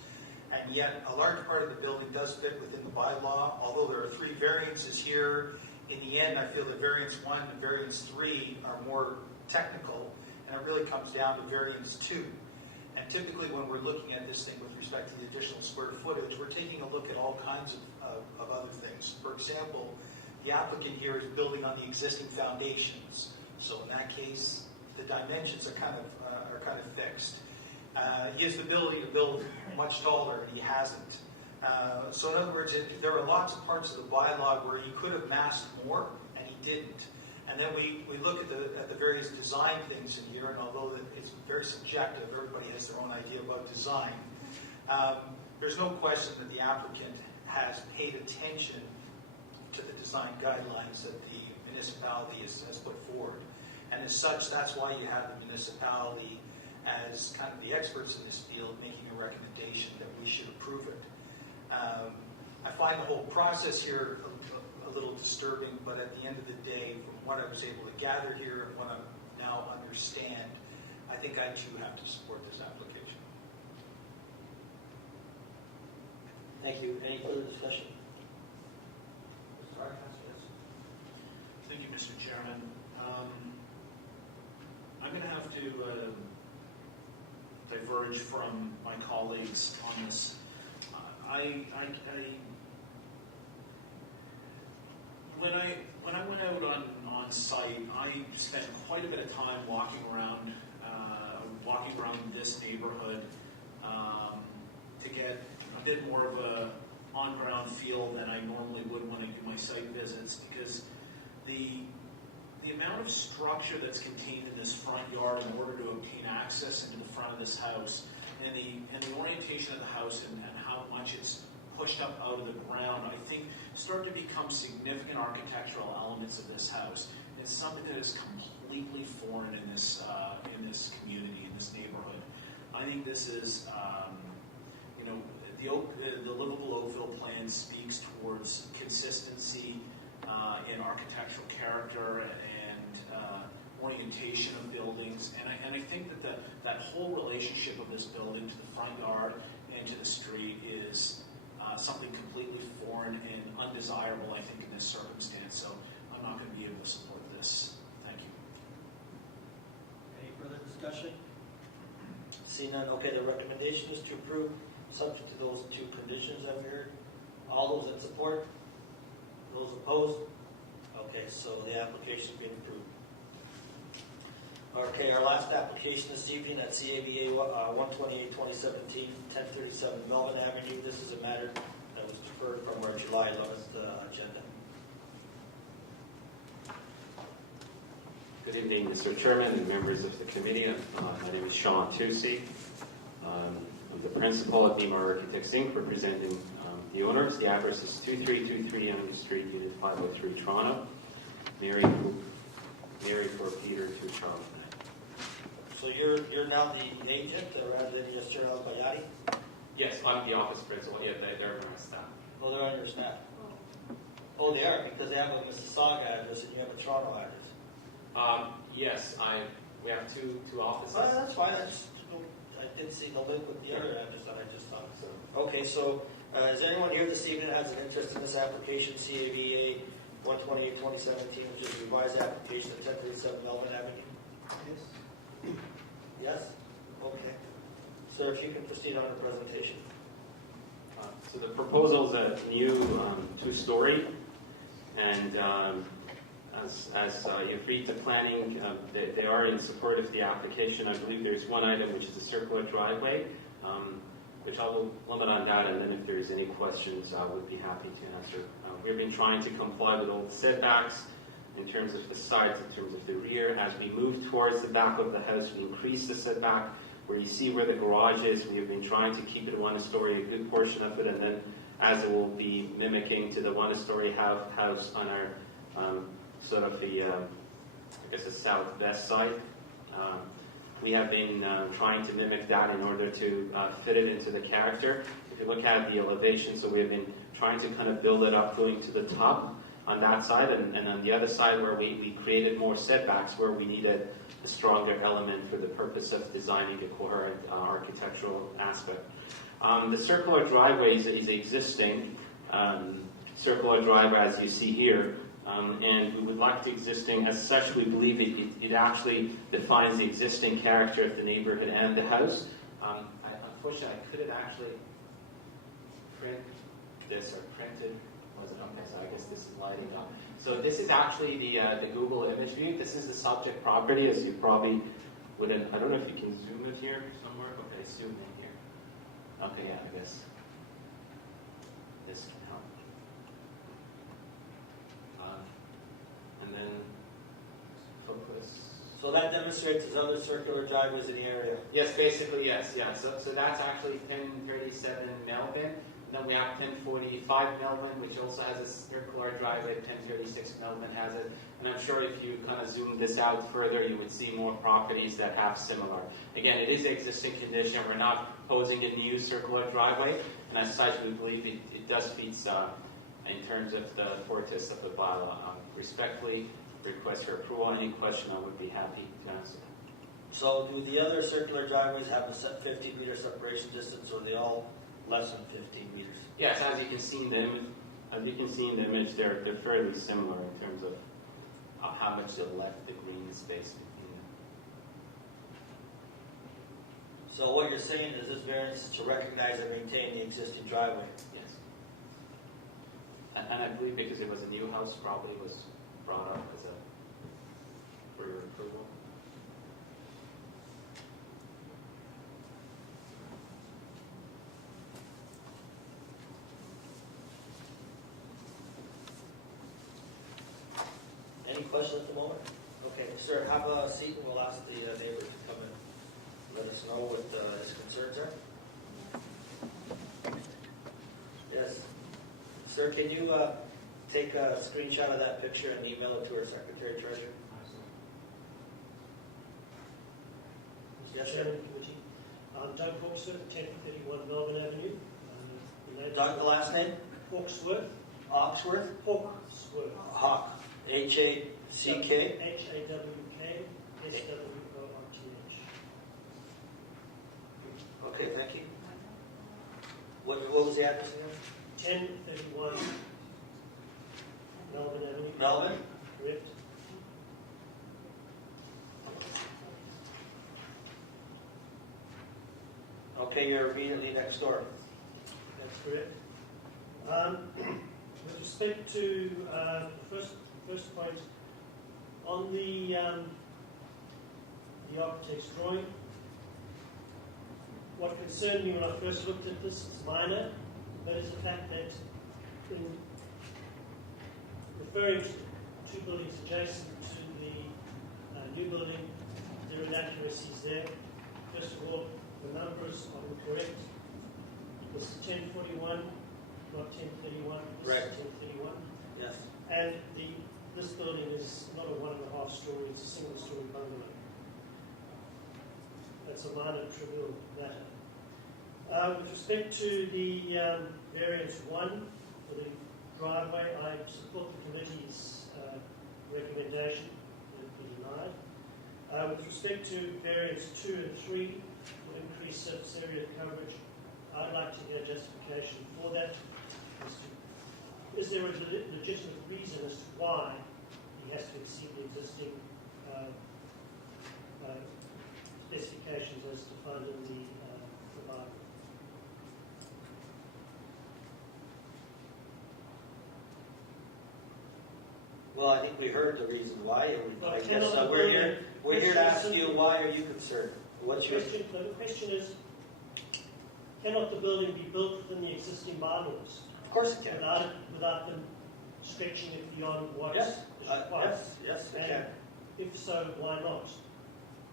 and yet a large part of the building does fit within the bylaw. Although there are 3 variances here, in the end, I feel that variance 1 and variance 3 are more technical, and it really comes down to variance 2. And typically when we're looking at this thing with respect to the additional square footage, we're taking a look at all kinds of other things. For example, the applicant here is building on the existing foundations. So in that case, the dimensions are kind of fixed. He has the ability to build much taller, and he hasn't. So in other words, there are lots of parts of the bylaw where he could have massed more, and he didn't. And then we look at the various design things in here, and although it's very subjective, everybody has their own idea about design. There's no question that the applicant has paid attention to the design guidelines that the municipality has put forward. And as such, that's why you have the municipality as kind of the experts in this field making a recommendation that we should approve it. I find the whole process here a little disturbing, but at the end of the day, from what I was able to gather here and what I now understand, I think I too have to support this application. Thank you. Any further discussion? Thank you, Mr. Chairman. I'm going to have to diverge from my colleagues on this. When I went out on site, I spent quite a bit of time walking around this neighborhood to get a bit more of a on-ground feel than I normally would when I do my site visits, because the amount of structure that's contained in this front yard in order to obtain access into the front of this house, and the orientation of the house and how much it's pushed up out of the ground, I think start to become significant architectural elements of this house. It's something that is completely foreign in this community, in this neighborhood. I think this is, the livable Oakville plan speaks towards consistency in architectural character and orientation of buildings, and I think that that whole relationship of this building to the front yard and to the street is something completely foreign and undesirable, I think, in this circumstance. So I'm not going to be able to support this. Thank you. Any further discussion? See none. Okay, the recommendation is to approve, subject to those 2 conditions that we heard. All those in support? Those opposed? Okay, so the application has been approved. Okay, our last application this evening at CABA 128-2017, 1037 Melvin Avenue. This is a matter that was deferred from our July 11th agenda. Good evening, Mr. Chairman and members of the committee. My name is Sean Tusi. I'm the principal at Nima Architects Inc., representing the owners. The address is 2323 Yonge Street, Unit 503, Toronto. Mary for Peter to Charles. So you're now the agent rather than Mr. Al-Bayadi? Yes, I'm the office principal. Yeah, they're my staff. Oh, they're on your staff. Oh, they are, because they have a Mississauga address and you have a Toronto address. Yes, we have two offices. Well, that's fine. I did see the link with the other address that I just thought. So. Okay, so is there anyone here this evening that has an interest in this application, CAVA 128-2017, which is a revised application of 1037 Melbourne Avenue? Yes. Yes? Okay. Sir, if you can proceed on the presentation. So the proposal is a new two-story, and as you've read the planning, they are in support of the application. I believe there's one item which is a circular driveway, which I will limit on that, and then if there's any questions, I would be happy to answer. We've been trying to comply with all the setbacks in terms of the sides, in terms of the rear. As we move towards the back of the house, we increase the setback. Where you see where the garage is, we have been trying to keep it one-story, a good portion of it, and then as it will be mimicking to the one-story house on our sort of the, I guess the southwest side. We have been trying to mimic that in order to fit it into the character. If you look at the elevation, so we have been trying to kind of build it up going to the top on that side, and on the other side where we created more setbacks where we needed a stronger element for the purpose of designing a coherent architectural aspect. The circular driveway is existing. Circular driveway, as you see here, and we would like the existing, as such we believe it actually defines the existing character of the neighborhood and the house. Unfortunately, I couldn't actually print this or print it. Wasn't okay, so I guess this is lighting up. So this is actually the Google image view. This is the subject property, as you probably wouldn't. I don't know if you can zoom it here somewhere. Okay, zoom in here. Okay, yeah, I guess this can help. And then focus. So that demonstrates there's other circular driveways in the area? Yes, basically, yes. Yeah. So that's actually 1037 Melbourne. Then we have 1045 Melbourne, which also has a circular driveway. 1036 Melbourne has it. And I'm sure if you kind of zoom this out further, you would see more properties that have similar. Again, it is existing condition. We're not proposing a new circular driveway. And as such, we believe it does meet in terms of the fortis of the bylaw. Respectfully request for approval. Any question, I would be happy to answer. So do the other circular driveways have a set 15-meter separation distance, or are they all less than 15 meters? Yes, as you can see in the image, they're fairly similar in terms of how much they left the green space between them. So what you're saying is this variance is to recognize and maintain the existing driveway? Yes. And I believe because it was a new house, probably was brought up as for your approval. Any questions at the moment? Okay, sir, have a seat and we'll ask the neighbor to come and let us know what his concerns are. Yes. Sir, can you take a screenshot of that picture and email it to our Secretary Treasurer? Yes, sir. Doug Hawksworth, 1031 Melbourne Avenue. Doug, the last name? Hawksworth. Hawksworth? Hawksworth. Hawk. H-A-C-K? H-A-W-K, S-W-O-R-T-H. Okay, thank you. What was the address again? 1031 Melbourne Avenue. Melbourne? Correct. Okay, you're immediately next door. That's correct. With respect to the first point, on the architect's drawing, what concerned me when I first looked at this is minor, but it's the fact that in referring to two buildings adjacent to the new building, there are inaccuracies there. First of all, the numbers are incorrect. This is 1041, not 1031. This Right. is 1031. Yes. And this building is not a 1.5 story, it's a single story bungalow. That's a minor trivial matter. With respect to the variance 1 for the driveway, I support the committee's recommendation that it be denied. With respect to variance 2 and 3 for increased surface area coverage, I'd like to hear justification for that. Is there a legitimate reason as to why he has to exceed the existing specifications as defined in the Bible? Well, I think we heard the reason why, and Well, I guess cannot we're the here building- to ask you, why are you concerned? What's your... The question is, cannot the building be built within the existing bylaws? Of course it can. Without them stretching it beyond what Yes, is required? yes, it And can. if so, why not?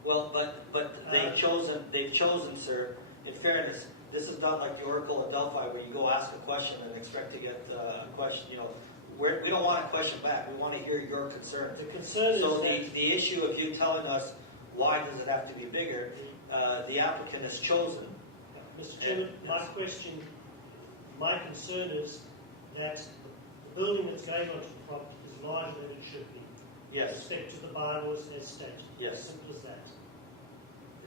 Well, but they've chosen, sir, in fairness, this is not like the Oracle at Delphi where you go ask a question and expect to get a question, we don't want a question back. We want to hear your concern. The concern is so that the issue of you telling us why does it have to be bigger, the applicant has chosen. Mr. Chairman, my concern is that the building that's going onto the property is larger than it should be. Yes. With respect to the bylaws as stated. Yes. Simple as that.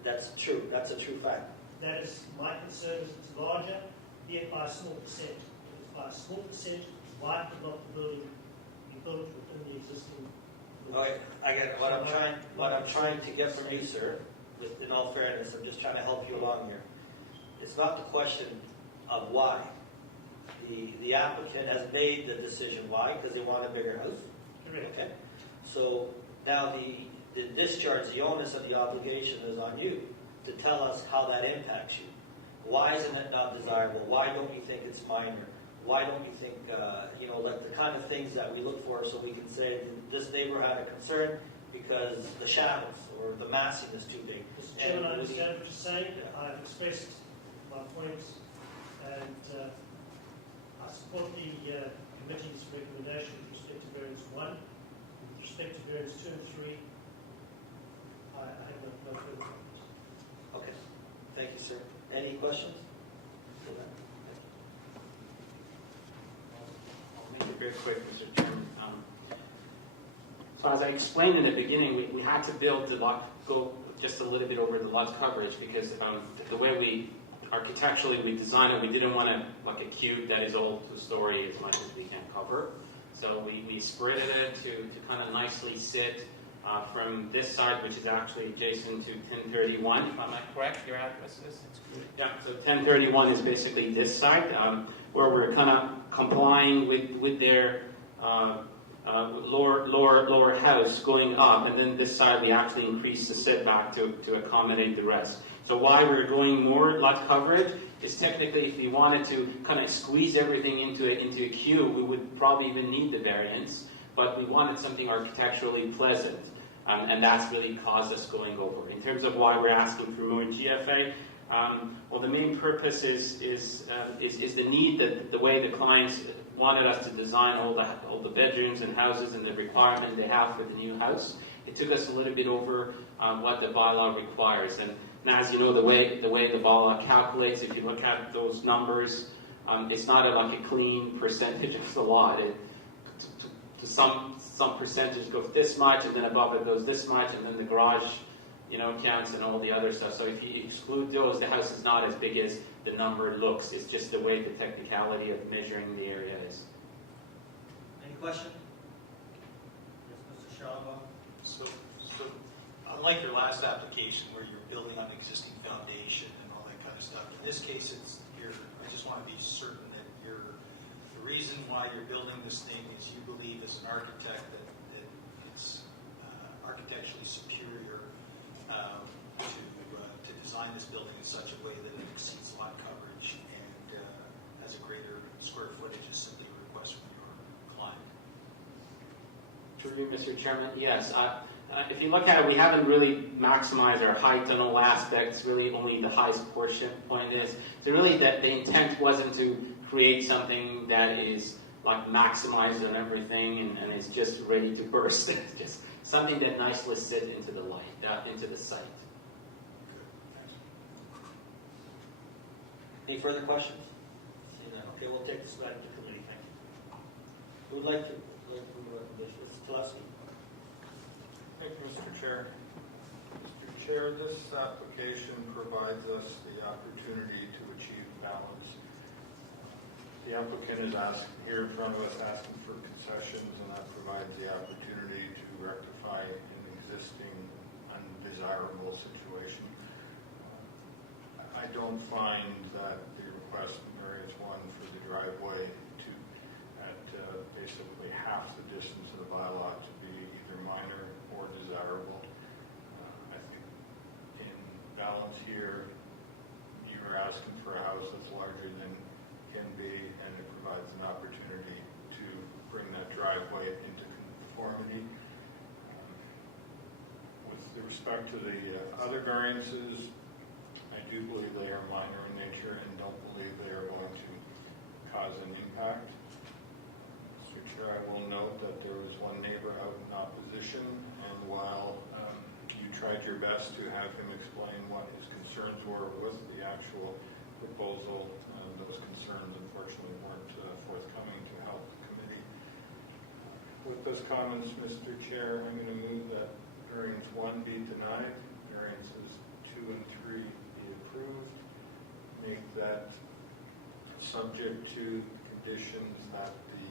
That's true. That's a true fact. That is my concern is it's larger, be it by a small percent. If it's by a small percent, why could not the building be built within the existing? Okay, I get it. What I'm trying to get from you, sir, in all fairness, I'm just trying to help you along here. It's not the question of why. The applicant has made the decision why, because they want a bigger house. Correct. Okay. So now the discharge, the onus of the obligation is on you to tell us how that impacts you. Why isn't it not desirable? Why don't you think it's minor? Why don't you think, like the kind of things that we look for so we can say this neighbor had a concern because the shadows or the massing is too big. Mr. Chairman, I understand what you're saying. I've expressed my points and I support the committee's recommendation with respect to variance 1. With respect to variance 2 and 3, I have no further comments. Okay. Thank you, sir. Any questions? I'll make it very quick, Mr. Chairman. So as I explained in the beginning, we had to build the lot, go just a little bit over the lot coverage because the way we architecturally we designed it, we didn't want to like a cube that is all 2-story as much as we can cover. So we spread it to kind of nicely sit from this side, which is actually adjacent to 1031. Am I correct? Your address is? Yeah. So 1031 is basically this side where we're kind of complying with their lower house going up, and then this side we actually increase the setback to accommodate the rest. So why we're going more lot coverage is technically if we wanted to kind of squeeze everything into a cube, we would probably even need the variance, but we wanted something architecturally pleasant, and that's really caused us going over. In terms of why we're asking for more GFA, well, the main purpose is the need that the way the clients wanted us to design all the bedrooms and houses and the requirement they have for the new house. It took us a little bit over what the bylaw requires, and as you know, the way the bylaw calculates, if you look at those numbers, it's not like a clean percentage of the lot. Some percentage goes this much, and then above it goes this much, and then the garage, counts and all the other stuff. So if you exclude those, the house is not as big as the number looks. It's just the way the technicality of measuring the area is. Any question? Yes, Mr. Shalva. So unlike your last application where you're building on an existing foundation and all that kind of stuff, in this case, I just want to be certain that the reason why you're building this thing is you believe as an architect that it's architecturally superior to design this building in such a way that it exceeds lot coverage and has a greater square footage is simply a request from your client. Through you, Mr. Chairman, yes. if you look at it, we haven't really maximized our height on all aspects, really only the highest portion point is. So really that the intent wasn't to create something that is like maximized on everything and is just ready to burst. It's just something that nicely sits into the light, into the site. Any further questions? Seeing none. Okay, we'll take this back to committee. Thank you. Who would like to move recommendation? Mr. Telesky. Thank you, Mr. Chair. Mr. Chair, this application provides us the opportunity to achieve balance. The applicant is here in front of us asking for concessions, and that provides the opportunity to rectify an existing undesirable situation. I don't find that the request in variance 1 for the driveway at basically half the distance of the bylaw to be either minor or desirable. I think in balance here, you're asking for a house that's larger than can be, and it provides an opportunity to bring that driveway into conformity. With respect to the other variances, I do believe they are minor in nature and don't believe they are going to cause an impact. Mr. Chair, I will note that there was one neighbor out in opposition, and while you tried your best to have him explain what his concerns were with the actual proposal, those concerns unfortunately weren't forthcoming to help the committee. With those comments, Mr. Chair, I'm going to move that variance 1 be denied, variances 2 and 3 be approved, make that subject to conditions that the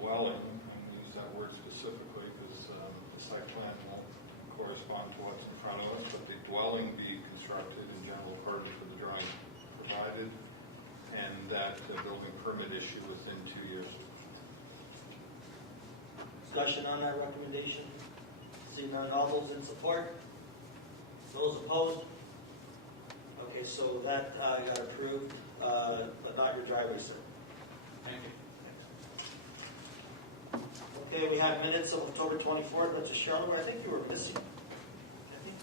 dwelling, I'm going to use that word specifically because the site plan won't correspond to what's in front of us, but the dwelling be constructed in general accordance with the drawing provided, and that the building permit issue within 2 years. Discussion on that recommendation? Seeing none, all those in support? Those opposed? Okay, so that got approved, but not your driveway, sir. Thank you. Okay, we have minutes of October 24th. Mr. Charlotte, I think you were missing. I think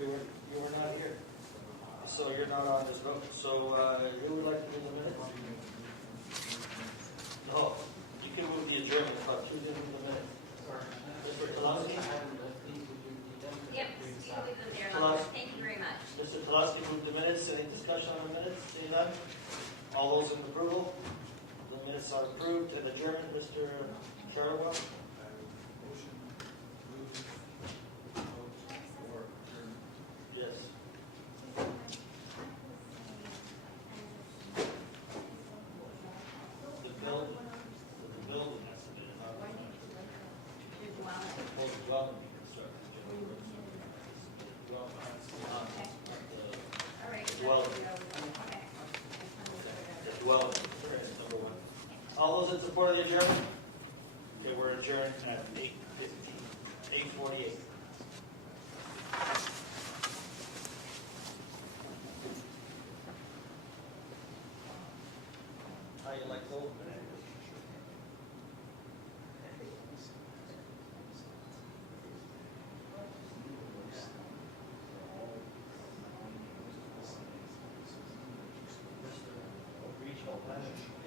you were not here. So you're not on this vote. So who would like to move the minutes? No, you can move the adjournment, but who did move the minutes? Mr. Kolowski? Yep, you can leave them there. Kolowski? Thank you very much. Mr. Kolowski moved the minutes. Any discussion on the minutes? Seeing none? All those in approval? The minutes are approved and adjourned. Mr. Charwell? Yes. The building has to be, not the dwelling be constructed. Dwelling has to be on, All right. the dwelling. The dwelling, that's number 1. All those in support of the adjournment? Okay, we're adjourned at 8:48. How you like those minutes? Regional manager.